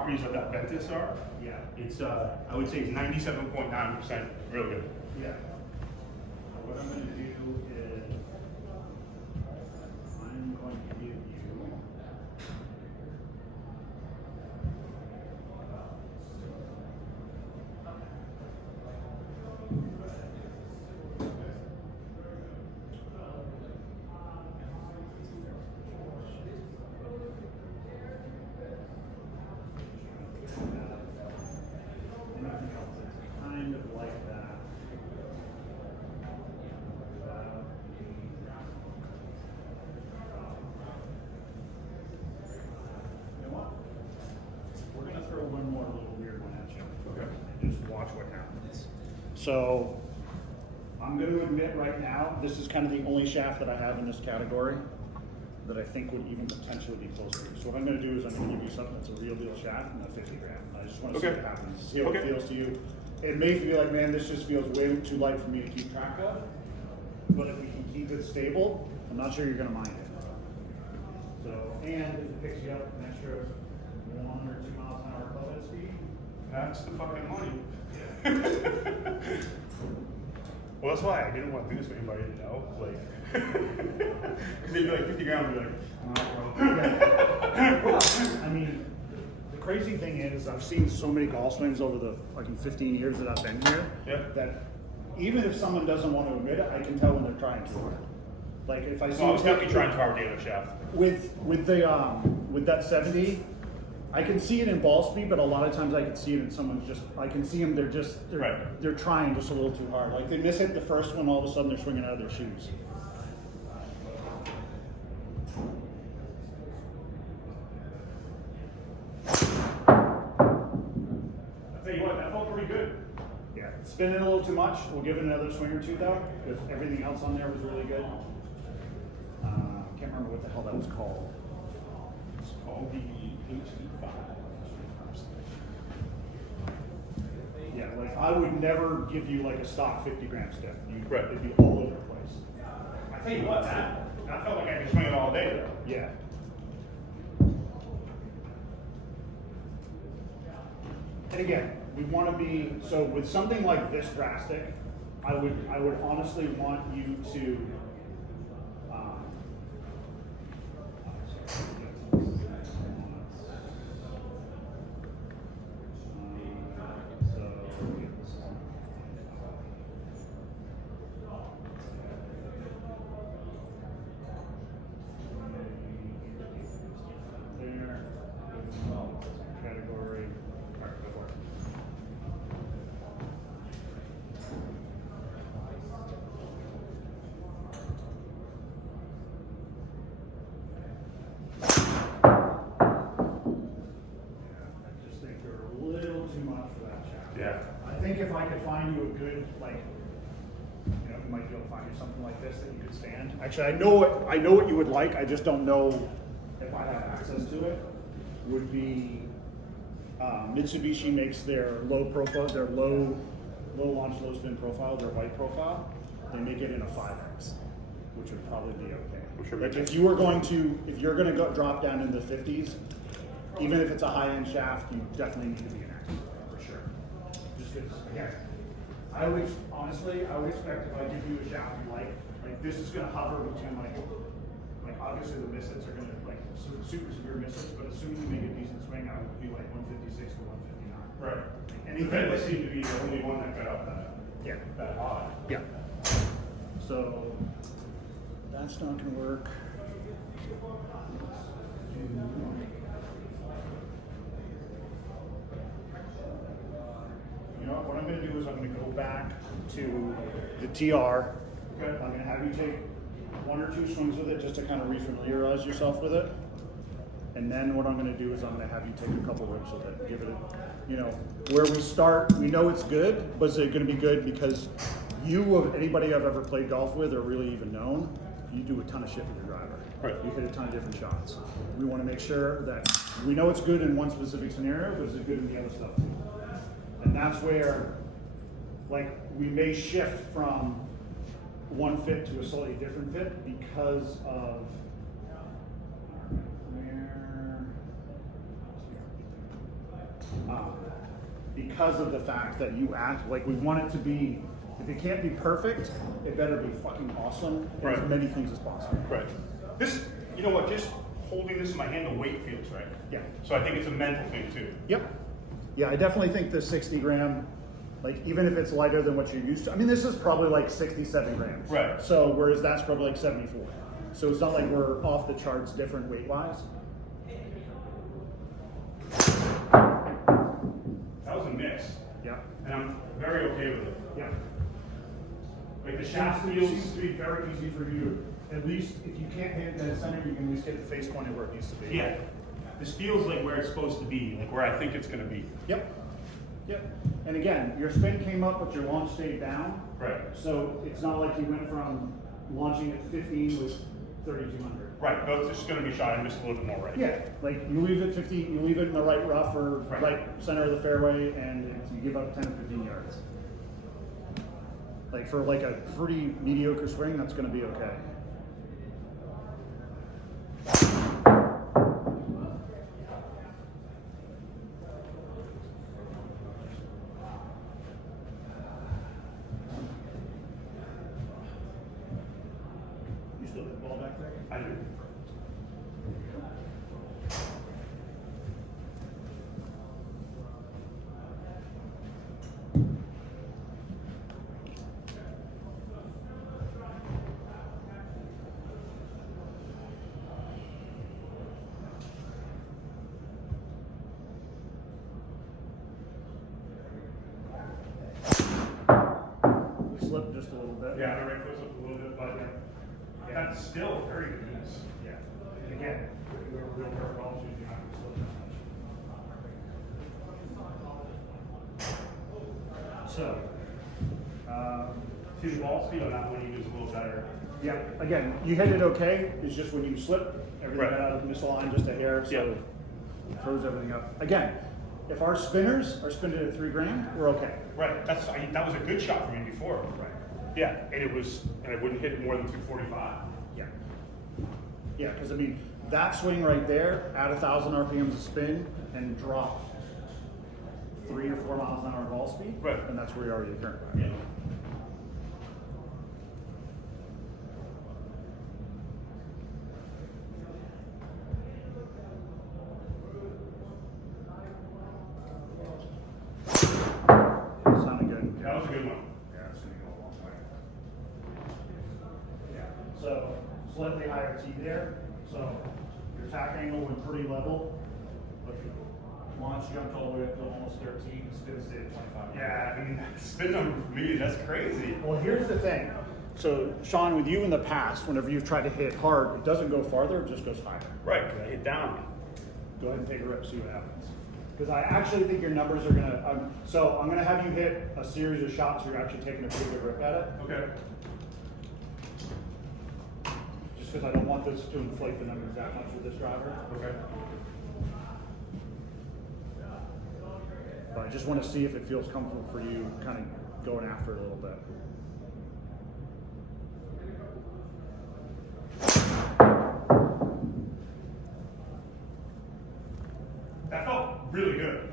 properties of that Ventus are, Yeah. it's I would say it's 97.9% real good. Yeah. What I'm going to do is I'm going to give you anything else that's kind of like that. You know what? We're going to throw one more little weird one at you. Okay. And just watch what happens. So, I'm going to admit right now, this is kind of the only shaft that I have in this category that I think would even potentially be close to you. So what I'm going to do is I'm going to give you something that's a real deal shaft and a 50 gram. I just want to see Okay. what happens, see how it Okay. feels to you. It may feel like, man, this just feels way too light for me to keep track of. But if we can keep it stable, I'm not sure you're going to mind it. So, and if it picks you up an extra 1 or 2 miles an hour club head speed, That's the fucking money. Well, that's why I didn't want to do this for anybody to know. Like, if they'd be like 50 grams, I'd be like, well, I mean, the crazy thing is I've seen so many golf swings over the fucking 15 years that I've been here that even if someone doesn't want to admit it, I can tell when they're trying too hard. Like if I see so I was definitely trying to hard the other shaft. with that 70, I can see it in ball speed, but a lot of times I can see it in someone's just. I can see them. They're trying just a little too hard. Like they miss it the first one, all of a sudden they're swinging out of their shoes. I'll tell you what, that felt pretty good. Yeah, spinning a little too much. We'll give it another swing or two though, because everything else on there was really good. Can't remember what the hell that was called. It's called the HD5. Yeah, like I would never give you like a stock 50 gram stick. Right. It'd be all over the place. I tell you what, that felt like I could swing it all day though. Yeah. And again, we want to be so with something like this drastic. I would honestly want you to. Category. All right, go for it. I just think you're a little too much for that shaft. Yeah. I think if I could find you a good, like, you know, we might be able to find you something like this that you could stand. Actually, I know what you would like. I just don't know if I have access to it. Would be Mitsubishi makes their low profile, their low launch, low spin profile, their white profile. They make it in a 5X, which would probably be okay. Sure. Like if you're going to go drop down into the 50s, even if it's a high-end shaft, you definitely need to be an X for sure. Just because, again, I would expect if I give you a shaft you like this is going to hover between like obviously the mishits are going to like super severe mishits, but assuming you make a decent swing, I would be like 156 to 159. Right. Anything Ventus seemed to be the only one that got up that high. Yeah. So that's not going to work. You know what I'm going to do is I'm going to go back to the TR. Okay. I'm going to have you take 1 or 2 swings with it just to kind of refamiliarize yourself with it. And then what I'm going to do is I'm going to have you take a couple rips with it. Give it a, you know, where we start, we know it's good, but is it going to be good because you, of anybody I've ever played golf with or really even known, you do a ton of shit with your driver. Right. You hit a ton of different shots. We want to make sure that we know it's good in one specific scenario, but is it good in the other stuff too? And that's where, like, we may shift from one fit to a slightly different fit because of where. because of the fact that you act like we want it to be. If it can't be perfect, it better be fucking awesome. And Right. as many things as possible. Right. This, you know what? Just holding this in my hand, the weight feels right. Yeah. So I think it's a mental thing too. Yep. Yeah, I definitely think the 60 gram, like even if it's lighter than what you're used to, I mean, this is probably like 67 grams. Right. So whereas that's probably like 74. So it's not like we're off the charts different weight wise. That was a miss, Yeah. and I'm very okay with it. Yeah. Like the Shaft shaft seems feels. to be very easy for you to, at least if you can't hit dead center, you can at least get the face pointed where it needs to be. Yeah. This feels like where it's supposed to be, like where I think it's going to be. Yep. Yep. And again, your spin came up, but your launch stayed down. Right. So it's not like you went from launching at 15 with 3,200. Right. But it's just going to be shot in just a little bit more right. Yeah, like you leave it 15, you leave it in the right rough or Right. right center of the fairway, and you give up 10 or 15 yards. Like for like a pretty mediocre swing, that's going to be okay. You still have the ball back there? I do. We slipped just a little bit. Yeah, the right foot's up a little bit, but that's still very good news. Yeah. And again, we were real perfect golf shoes, you're not going to slip that much. So, See the ball speed on that one, he was a little better. yeah, again, you hit it okay. It's just when you slip, everything Right. got out of the misaligned just a hair, so Yeah. it throws everything up. Again, if our spinners are spinning at 3 grand, we're okay. Right. That was a good shot for me before. Right. Yeah, and I wouldn't hit it more than 245. Yeah. Yeah, because I mean, that swing right there, add 1,000 RPMs of spin and drop 3 or 4 miles an hour ball speed, Right. and that's where you are with your current. Yeah. Sounded good. That was a good one. Yeah, it's gonna go a long way. Yeah, so slightly higher T there, so your tack angle went pretty level, but your launch jumped all the way up to almost 13, spin stayed at 25. Yeah, I mean, spin number for me, that's crazy. Well, here's the thing. So, Sean, with you in the past, whenever you've tried to hit hard, it doesn't go farther, it just goes higher. Right, because I hit down. Go ahead and take a rip, see what happens. Because I actually think your numbers are gonna, so I'm gonna have you hit a series of shots where you're actually taking a pretty good rip at it. Okay. Just because I don't want this to inflate the numbers that much with this driver. Okay. But I just want to see if it feels comfortable for you kind of going after it a little bit. That felt really good.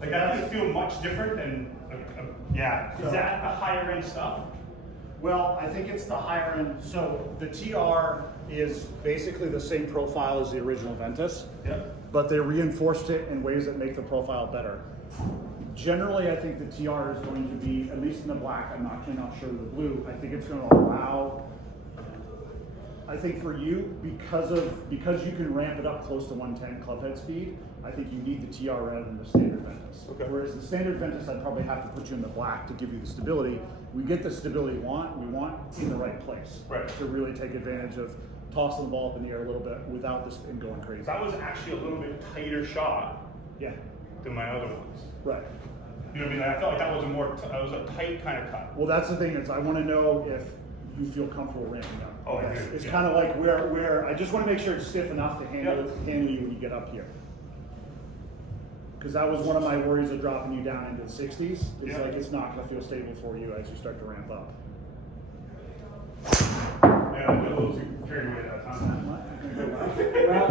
Like that doesn't feel much different than, yeah. Is that the higher end stuff? Well, I think it's the higher end. So the TR is basically the same profile as the original Ventus, Yep. but they reinforced it in ways that make the profile better. Generally, I think the TR is going to be, at least in the black, I'm actually not sure of the blue, I think it's going to allow, I think for you, because you can ramp it up close to 110 clubhead speed, I think you need the TR rather than the standard Ventus. Okay. Whereas the standard Ventus, I'd probably have to put you in the black to give you the stability. We get the stability we want in the right place. Right. To really take advantage of tossing the ball up in the air a little bit without the spin going crazy. That was actually a little bit tighter shot Yeah, than my other ones. right. You know what I mean? I felt like that was a tight kind of cut. Well, that's the thing, is I want to know if you feel comfortable ramping up. Oh, I It's- do, It's yeah. kind of like where I just want to make sure it's stiff enough to handle you when you get up here. Because that was one of my worries of dropping you down into the 60s. It's Yeah. like it's not going to feel stable for you as you start to ramp up. Yeah, I got a little too carried away that time. Well,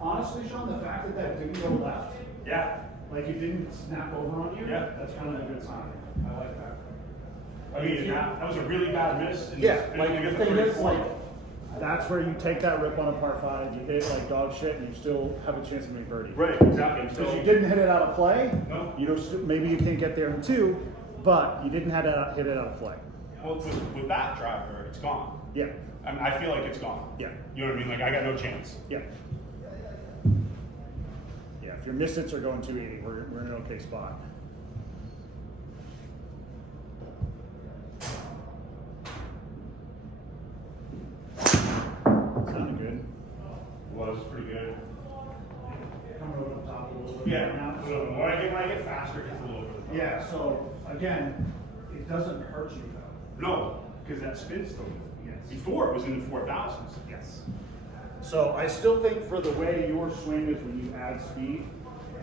honestly, Sean, the fact that didn't go left, Yeah. like it didn't snap over on you. Yeah. That's kind of a good sign. I like that. I mean, that was a really bad miss. And Yeah, and like only the got the thing is, 34. like that's where you take that rip on a par 5, you hit it like dog shit, and you still have a chance to make birdie. Right, exactly. Because you didn't hit it out of play. No. You know, maybe you can't get there in 2, but you didn't hit it out of play. Well, with that driver, it's gone. Yeah. I mean, I feel like it's gone. Yeah. You know what I mean? Like, I got no chance. Yeah. Yeah. If your mishits are going 280, we're in an okay spot. Sounded good. Was pretty good. Coming over the top a little bit. Yeah. Now. So when I get faster, it gets a little over the top. Yeah. So again, it doesn't hurt you though. No, because that spin's still good. Yes. Before, it was in the 4,000s. Yes. So I still think for the way your swing is when you add speed,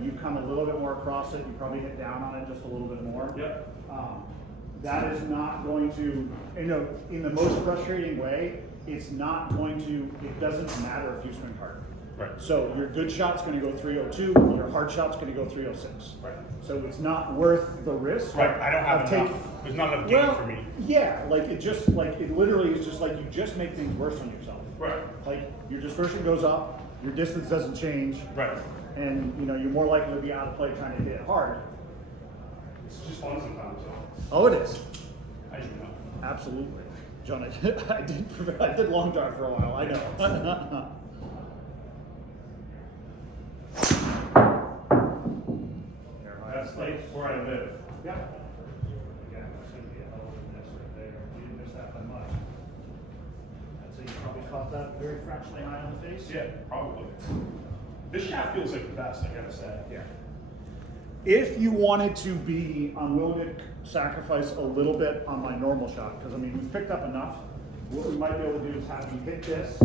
you come a little bit more across it, you probably hit down on it just a little bit more. Yep. That is not going to, you know, in the most frustrating way, it's not going to, it doesn't matter if you swing hard. Right. So your good shot's going to go 302, your hard shot's going to go 306. Right. So it's not worth the risk. Right. I don't have of enough. taking- There's not enough game for me. Yeah, like it just, like it literally is just like you just make things worse on yourself. Right. Like your dispersion goes up, your distance doesn't change, Right. and you know you're more likely to be out of play trying to hit it hard. It's just fun sometimes. Oh, it is. As you know. Absolutely, John. I did long dart for a while. I know. That's like where I live. Yeah. Again, that's going to be a hell of a miss right there. You didn't miss that by much. I'd say you probably caught that very fractionally high on the face. Yeah, probably. This shaft feels like the best, I gotta say. Yeah. If you wanted to be, I'm willing to sacrifice a little bit on my normal shot, because I mean, we've picked up enough. What we might be able to do is have you hit this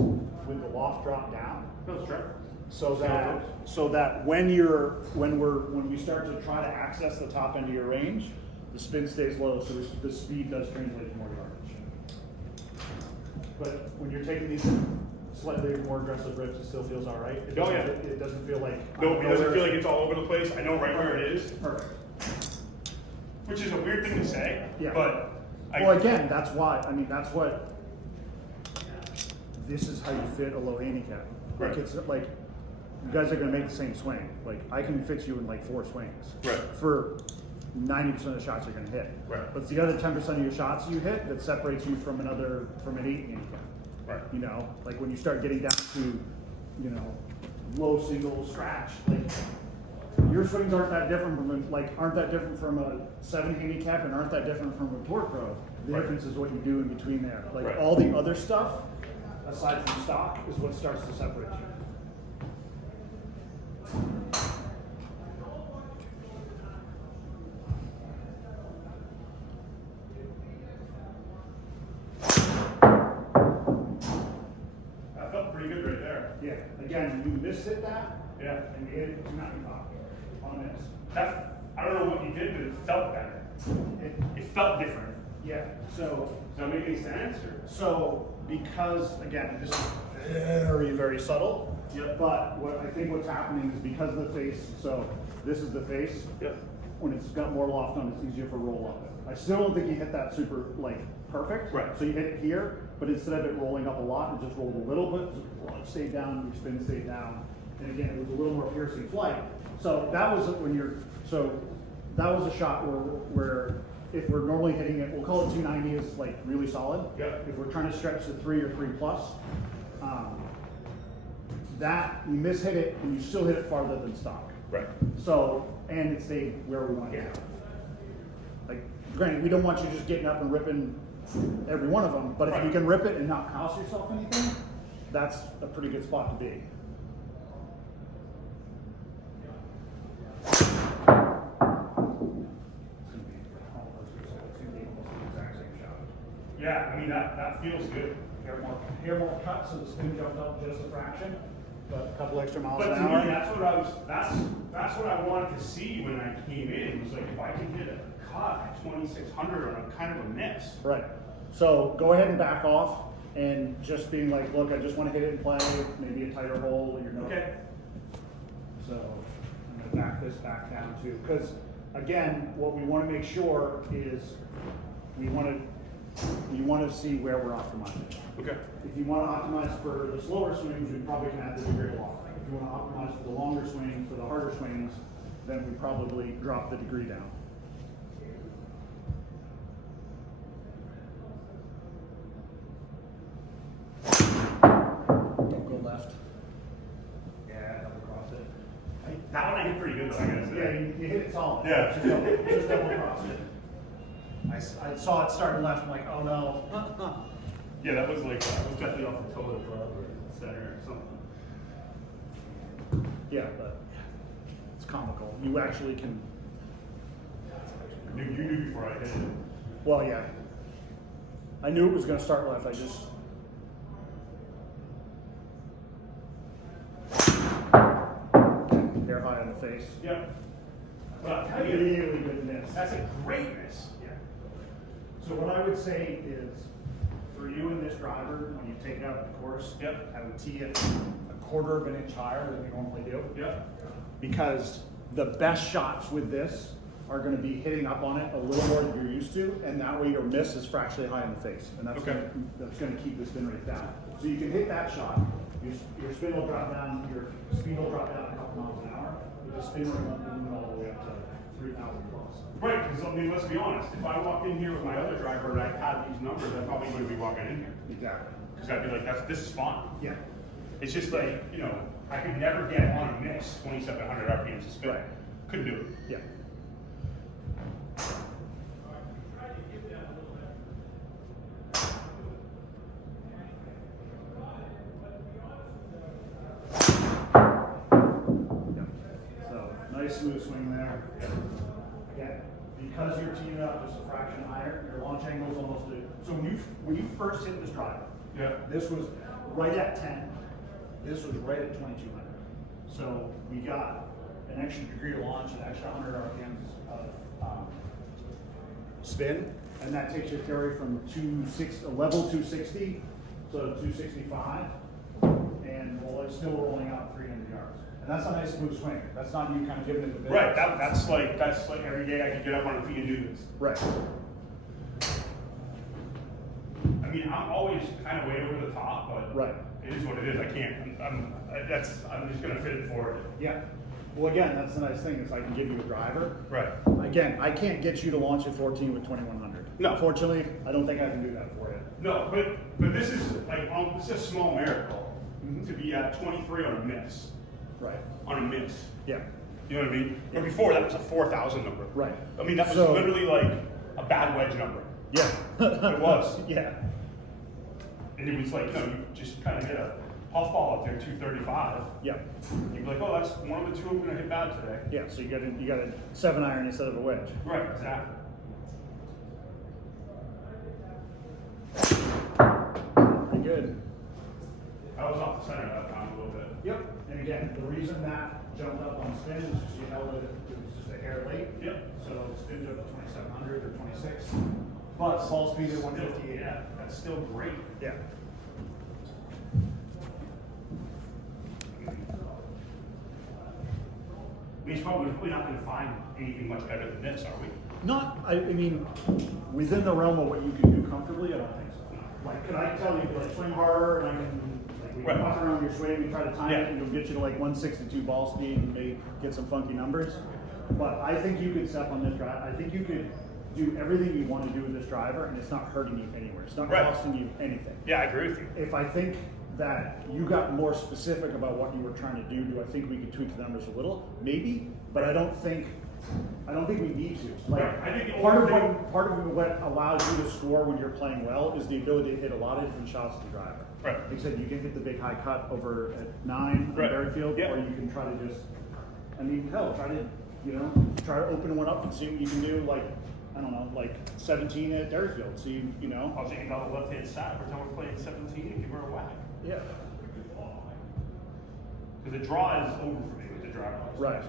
with the loft drop down. Feels sure. So that when we start to try to access the top end of your range, the spin stays low, so the speed does translate to more yardage. But when you're taking these slightly more aggressive rips, it still feels all right. It Oh, doesn't, yeah. it doesn't feel like No, it doesn't feel like it's all over the place. I know right where it is, perfect. which is a weird thing to say. Yeah. But Well, again, that's why. I mean, that's what. This is how you fit a low handicap. Like Right. it's like you guys are going to make the same swing. Like I can fit you in like 4 swings. Right. For 90% of the shots you're going to hit. Right. But it's the other 10% of your shots you hit that separates you from an 8 handicap. Right. You know, like when you start getting down to, you know, low single scratch, like your swings aren't that different from a 7 handicap and aren't that different from a Tour Pro. The Right. difference is what you do in between there. Like Right. all the other stuff, aside from stock, is what starts to separate you. that felt pretty good right there. Yeah. Again, you mishit that, Yeah. and you hit it to 95 on a miss. I don't know what you did, but it felt better. It felt different. Yeah. So Does that make any sense? Or? So, because again, this is very, very subtle. Yep. But what's happening is because of the face. So this is the face. Yep. When it's got more loft on, it's easier for roll up. I still don't think you hit that super perfect. Right. So you hit it here, but instead of it rolling up a lot, it just rolled a little bit. It stayed down. Your spin stayed down. And again, it was a little more piercing flight. So that was that was a shot where if we're normally hitting it, we'll call it 290 is like really solid. Yep. If we're trying to stretch to 3 or 3 plus, that you mishit it and you still hit it farther than stock. Right. So, and it stayed where we want it. Yeah. Like, granted, we don't want you just getting up and ripping every one of them, but if Right. you can rip it and not cost yourself anything, that's a pretty good spot to be. Yeah, I mean, that feels good. Hair more cut, so the spin jumped up just a fraction, but a couple extra miles But an to hour. me, that's what I wanted to see when I came in. Was like, if I can hit a cut at 2,600 on a kind of a miss. Right. So go ahead and back off, and just being like, look, I just want to hit it and play, maybe a tighter hole. You're not. Okay. So I'm gonna back back this back down too. Because again, what we want to make sure is we want to see where we're optimizing. Okay. If you want to optimize for the slower swings, we probably can add the degree lock. If you want to optimize for the longer swings, for the harder swings, then we probably drop the degree down. Don't go left. Yeah, double cross it. That one I hit pretty good though, I gotta say. Yeah, you hit it solid. Yeah. Just double cross it. I saw it starting left, I'm like, oh no. Yeah, that was like, I was definitely off the toe of the club or center or something. Yeah, but it's comical. You actually can. You knew before I hit it. Well, yeah. I knew it was going to start left. I just. Hair high on the face. Yeah. Well, Really good miss. that's a great miss. Yeah. So what I would say is, for you in this driver, when you take it out of the course, Yep. I would tee it a quarter of an inch higher than you normally do. Yeah. Because the best shots with this are going to be hitting up on it a little more than you're used to, and that way your miss is fractionally high in the face, and that's Okay. that's going to keep the spin rate down. So you can hit that shot, your spin will drop down, your speed will drop down a couple miles an hour, but the spin rate won't move all the way up to 3,000 plus. Right, because I mean, let's be honest, if I walked in here with my other driver and I had these numbers, I probably wouldn't be walking in here. Exactly. Because I'd be like, this is fine. Yeah. It's just like, you know, I could never get on a miss 2,700 RPMs to spin. Right. Couldn't do it. Yeah. So nice smooth swing there. Again, because you're teeing it up just a fraction higher, your launch angle is almost so when you first hit this driver, Yeah. this was right at 10. This was right at 2,200. So we got an extra degree of launch, an extra 100 RPMs of spin, and that takes your carry from level 260 to 265, and well, it's still rolling out 300 yards. And that's a nice smooth swing. That's not you kind of giving it the bit. Right, that's like every day I could get up on a feet and do this. Right. I mean, I'm always kind of way over the top, but Right. it is what it is. I can't. I'm just gonna fit it forward. Yeah. Well, again, that's the nice thing is I can give you a driver. Right. Again, I can't get you to launch at 14 with 2,100. No. Unfortunately, I don't think I can do that for you. No, but this is like this is a small miracle to be at 23 on a miss. Right. On a miss. Yeah. You know what I mean? And before that was a 4,000 number. Right. I mean that was So- literally like a bad wedge number. Yeah. It was. Yeah. And it was like, you know, you just kind of hit a puff ball up there, 235. Yeah. You'd be like, oh, that's one of the two I'm gonna hit bad today. Yeah. So you got a 7-iron instead of a wedge. Right, exactly. Pretty good. I was off the center that time a little bit. Yep. And again, the reason that jumped up on spin is just you held it. It was just a hair late. Yep. So it spins up to 2,700 or 26. But ball speed at 158. Yeah, that's still great. Yeah. I mean, we're probably not gonna find anything much better than this, are we? Not, I mean, within the realm of what you can do comfortably, I don't think so. Like, could I tell you, like, swing harder, and I can, like, we can Right. fuck around your swing and try to time Yeah. it, and it'll get you to like 162 ball speed and maybe get some funky numbers. But I think you could step on this drive, I think you could do everything you want to do with this driver, and it's not hurting you anywhere. It's not Right. costing you anything. Yeah, I agree with you. If I think that you got more specific about what you were trying to do I think we could tweak the numbers a little? Maybe, but I don't think we need to. Like, Right. I think the part only of what allows you to score when you're playing well is the ability to hit a lot of different shots with the driver. Right. Like I said, you can hit the big high cut over at 9 Right. on Berryfield, Yeah. or you can try to just, I mean, hell, try to open one up and see what you can do. Like, I don't know, like 17 at Berryfield. See, you know. I was thinking about the left-hand side every time we're playing 17 and give her a whack. Yeah. Because the draw is over for me with the driver. Right.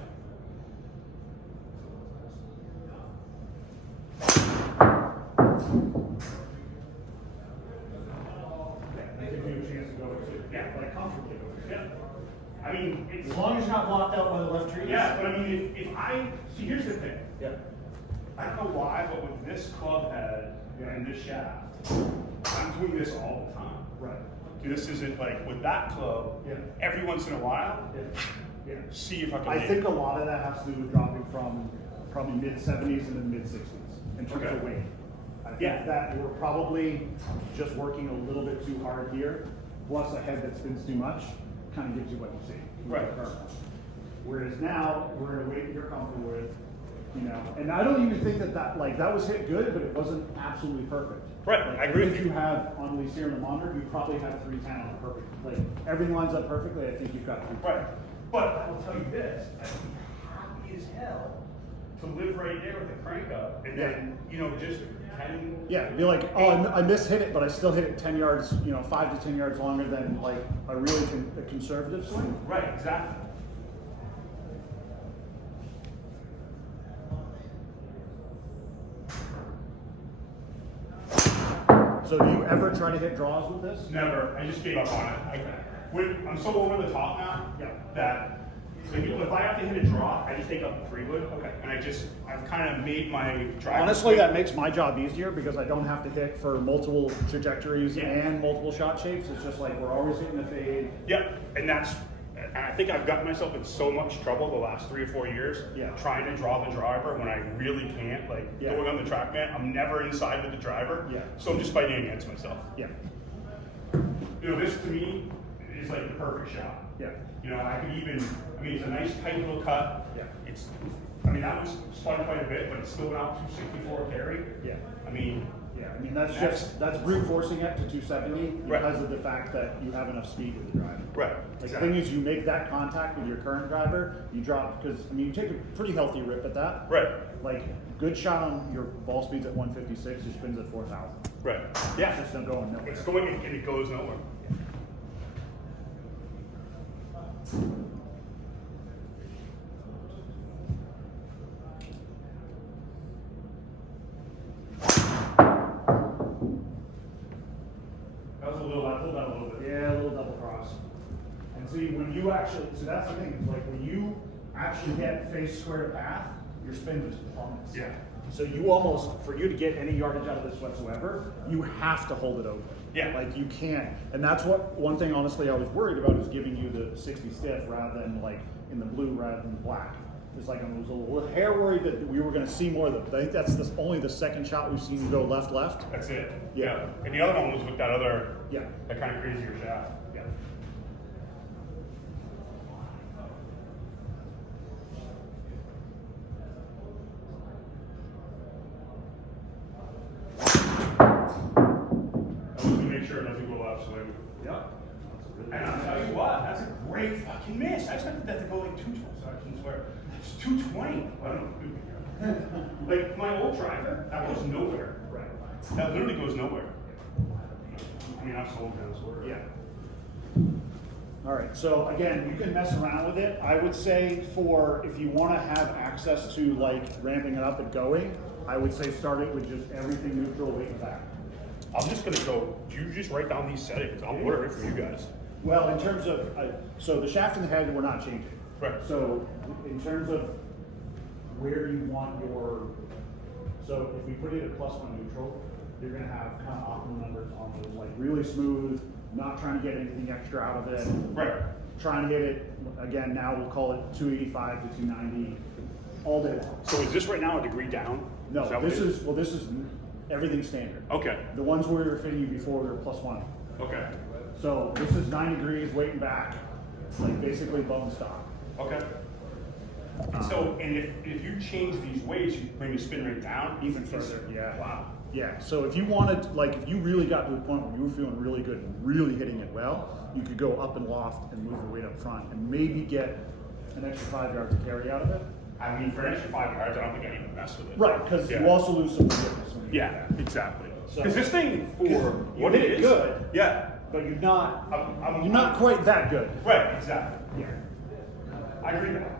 That gives you a chance to go to, like comfortably. Yeah. I I mean, it's, As long as you're not blocked out by the left trees. yeah, but I mean, if I, see, here's the thing. Yeah. I don't know why, but with this club head and this shaft, I'm doing this all the time. Right. This isn't like, with that club, Yeah. every once in a while, Yeah. see if I can I hit think it. a lot of that has to do with dropping from probably mid-70s and then mid-60s in terms Okay. of weight. I think Yeah. that we're probably just working a little bit too hard here, plus a head that spins too much kind of gives you what you see. Right. Whereas now, we're in a weight that you're comfortable with, you know, and I don't even think that was hit good, but it wasn't absolutely perfect. Right, Like, I agree with if you. you have on least here in the monitor, you probably have 310 on perfect. Like, everything lines up perfectly, I think you've got 310. Right. But I will tell you this, I'd be happy as hell to live right there with the crank up and then, you know, just 10. Yeah, be like, oh, I mishit it, but I still hit it 10 yards, you know, 5 to 10 yards longer than like a really a conservative swing. Right, exactly. So do you ever try to hit draws with this? Never. I just gave up on it. I'm so over the top now Yeah. that if I have to hit a draw, I just take up the 3-wood. Okay. And I've kind of made my drive. Honestly, that makes my job easier because I don't have to hit for multiple trajectories Yeah. and multiple shot shapes. It's just like we're always hitting the fade. Yep. And I think I've gotten myself in so much trouble the last 3 or 4 years Yeah. trying to draw the driver when I really can't. Like Yeah. going on the track, man, I'm never inside with the driver. Yeah. So I'm just fighting against myself. Yeah. You know, this to me is like the perfect shot. Yeah. You know, I could even, I mean, it's a nice tight little cut. Yeah. I mean, that was spun quite a bit, but it's still went out 264 carry. Yeah. I mean, Yeah. I mean, that's brute forcing it to 270 because Right. of the fact that you have enough speed with the driver. right. Like, the thing is, you make that contact with your current driver, you drop, because, I mean, you take a pretty healthy rip at that. Right. Like, good shot on your ball speed's at 156, your spin's at 4,000. Right. It's Yeah. just not going nowhere. It's going and it goes nowhere. That was a little, I pulled that a little bit. Yeah, a little double cross. And see, when you actually, so that's the thing, is like when you actually get face square to path, your spin just plummets. Yeah. So you almost, for you to get any yardage out of this whatsoever, you have to hold it open. Yeah. Like you can't. And that's what, one thing honestly I was worried about is giving you the 60 stiff rather than like in the blue rather than the black. It's like I was a little hair worried that we were going to see more of them. I think that's only the second shot we've seen go left. That's it. Yeah. And the other one was with that other, Yeah. that kind of crazier shaft. Yeah. I want to make sure it doesn't go left swing. Yeah. And I'll tell you what, that's a great fucking miss. I expected that to go like 220. Sorry, I swear. It's 220. I don't know. Like my old driver, that goes nowhere. Right. That literally goes nowhere. I mean, I've sold those. Yeah. All right, so again, you can mess around with it. I would say for, if you want to have access to like ramping it up and going, I would say start it with just everything neutral, weight and back. I'm just gonna go. You just write down these settings. I'll order it for you guys. Well, in terms of, so the shaft and the head, we're not changing. Right. So in terms of where you want your, so if we put it at +1 neutral, you're gonna have kind of optimal numbers on those, like really smooth, not trying to get anything extra out of it. Right. Trying to hit it, again, now we'll call it 285 to 290 all day long. So is this right now a degree down? No, that what this it is, well, this is everything standard. Okay. The ones we were fitting you before, we were +1. Okay. So this is 9 degrees, weight and back, like basically bone stock. Okay. So, and if you change these weights, you bring the spin rate down Even further, yeah. Wow. Yeah, so if you wanted, like, if you really got to a point where you were feeling really good and really hitting it well, you could go up and loft and move your weight up front and maybe get an extra 5 yards of carry out of it. I mean, for an extra 5 yards, I don't think I'd even mess with it. Right, because Yeah. you also lose some forgiveness when you do Yeah, that. exactly. So- Because this thing, for You what hit it it is, good. Yeah. But you're not, I'm you're not quite that good. Right, exactly. Yeah. I agree with that.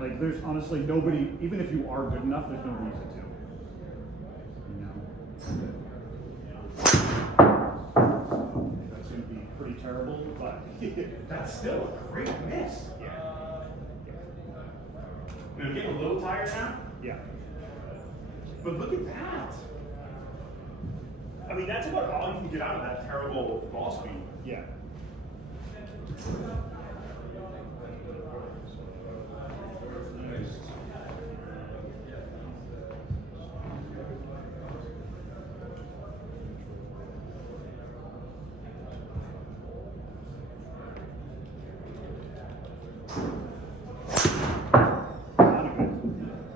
Like, there's honestly nobody, even if you are good enough, there's no reason to. You know? That's going to be pretty terrible, but That's still a great miss. yeah. I'm getting a little tired now, Yeah. but look at that. I mean, that's about all you can get out of that terrible ball speed. Yeah.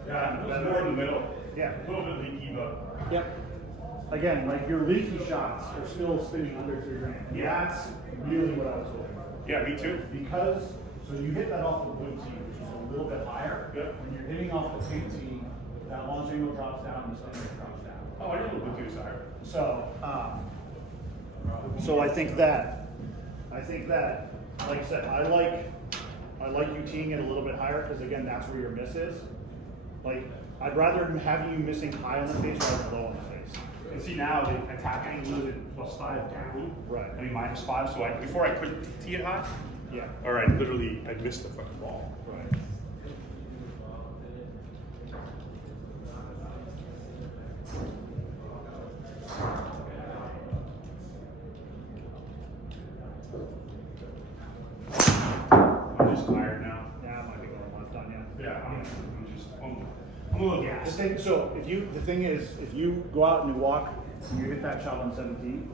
Yeah, that's more in the middle. Yeah. A little bit leaky, but Yep. Again, like your leaky shots are still spinning under 3 grand. Yeah. That's really what I was hoping. yeah, me too. Because, so you hit that off the blue tee, which is a little bit higher. Yep. When you're hitting off the pink tee, that launch angle drops down, the sun angle drops down. Oh, I didn't look too tired. So I think that, like I said, I like you teeing it a little bit higher because again, that's where your miss is. Like, I'd rather have you missing high on the face rather than low on the face. And see now the attack angle is at +5 down. Right. I mean -5. So before I could tee it high, Yeah. or I missed the fucking ball. Right. I'm just tired now. Yeah, I might be going left on you. Yeah, I'm a little gassed. The thing is, if you go out and you walk and you hit that shot on 17,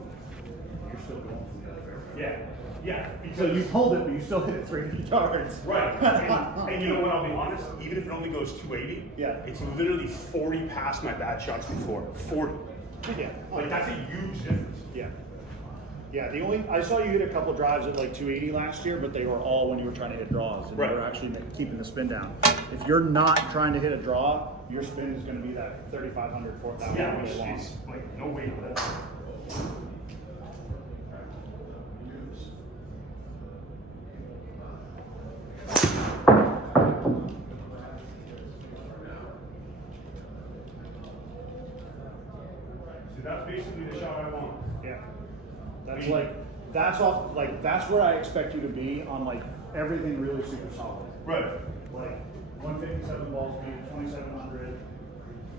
you're still going from the other fairway. Yeah. So you hold it, but you still hit it 300 yards. Right. And you know what, I'll be honest, even if it only goes 280, Yeah. it's literally 40 past my bad shots before. 40. Yeah. Like, that's a huge difference. Yeah. Yeah, I saw you hit a couple drives at like 280 last year, but they were all when you were trying to hit draws and Right. you were actually keeping the spin down. If you're not trying to hit a draw, your spin is going to be that 3,500, 4,000 Yeah, which long. is like no way to that. See, that's basically the shot I want. Yeah. That's where I expect you to be on like everything really super solid. Right. Like 157 ball speed, 2,700.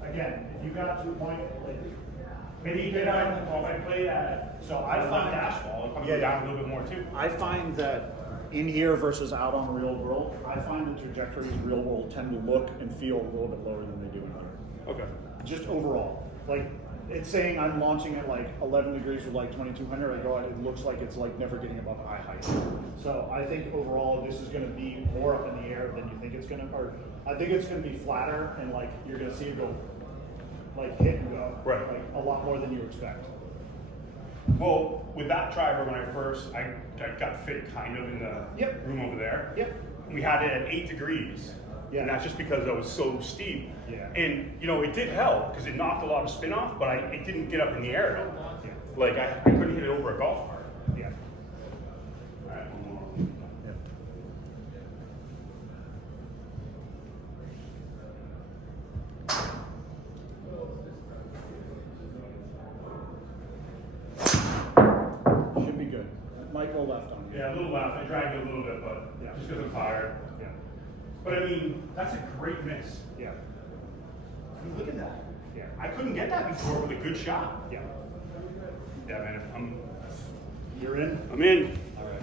Again, if you got to a point, like Maybe you get out if I play that. So I find- dash ball, it comes Yeah, down a little bit more too. I find that in here versus out on the real world, I find the trajectories real world tend to look and feel a little bit lower than they do in under. Okay. Just overall, like it's saying I'm launching at like 11 degrees with like 2,200. I go out, it looks like it's like never getting above eye height. So I think overall this is going to be more up in the air than you think it's going to. Or I think it's going to be flatter and like you're going to see it go like hit and go. Right. Like a lot more than you expect. Well, with that driver, when I got fit kind of in the Yep. room over there. Yep. We had it at 8 degrees. Yeah. And that's just because I was so steep. Yeah. And, you know, it did help because it knocked a lot of spin off, but it didn't get up in the air at all. Yeah. Like, I couldn't hit it over a golf cart. Yeah. All right, one more. Yep. Should be good. It might go left on you. Yeah, a little left. I dragged it a little bit, but Yeah. just because I'm tired. Yeah. But I mean, that's a great miss. Yeah. I mean, look at that. Yeah. I couldn't get that before with a good shot. Yeah. Yeah, man. You're in? I'm in. All right.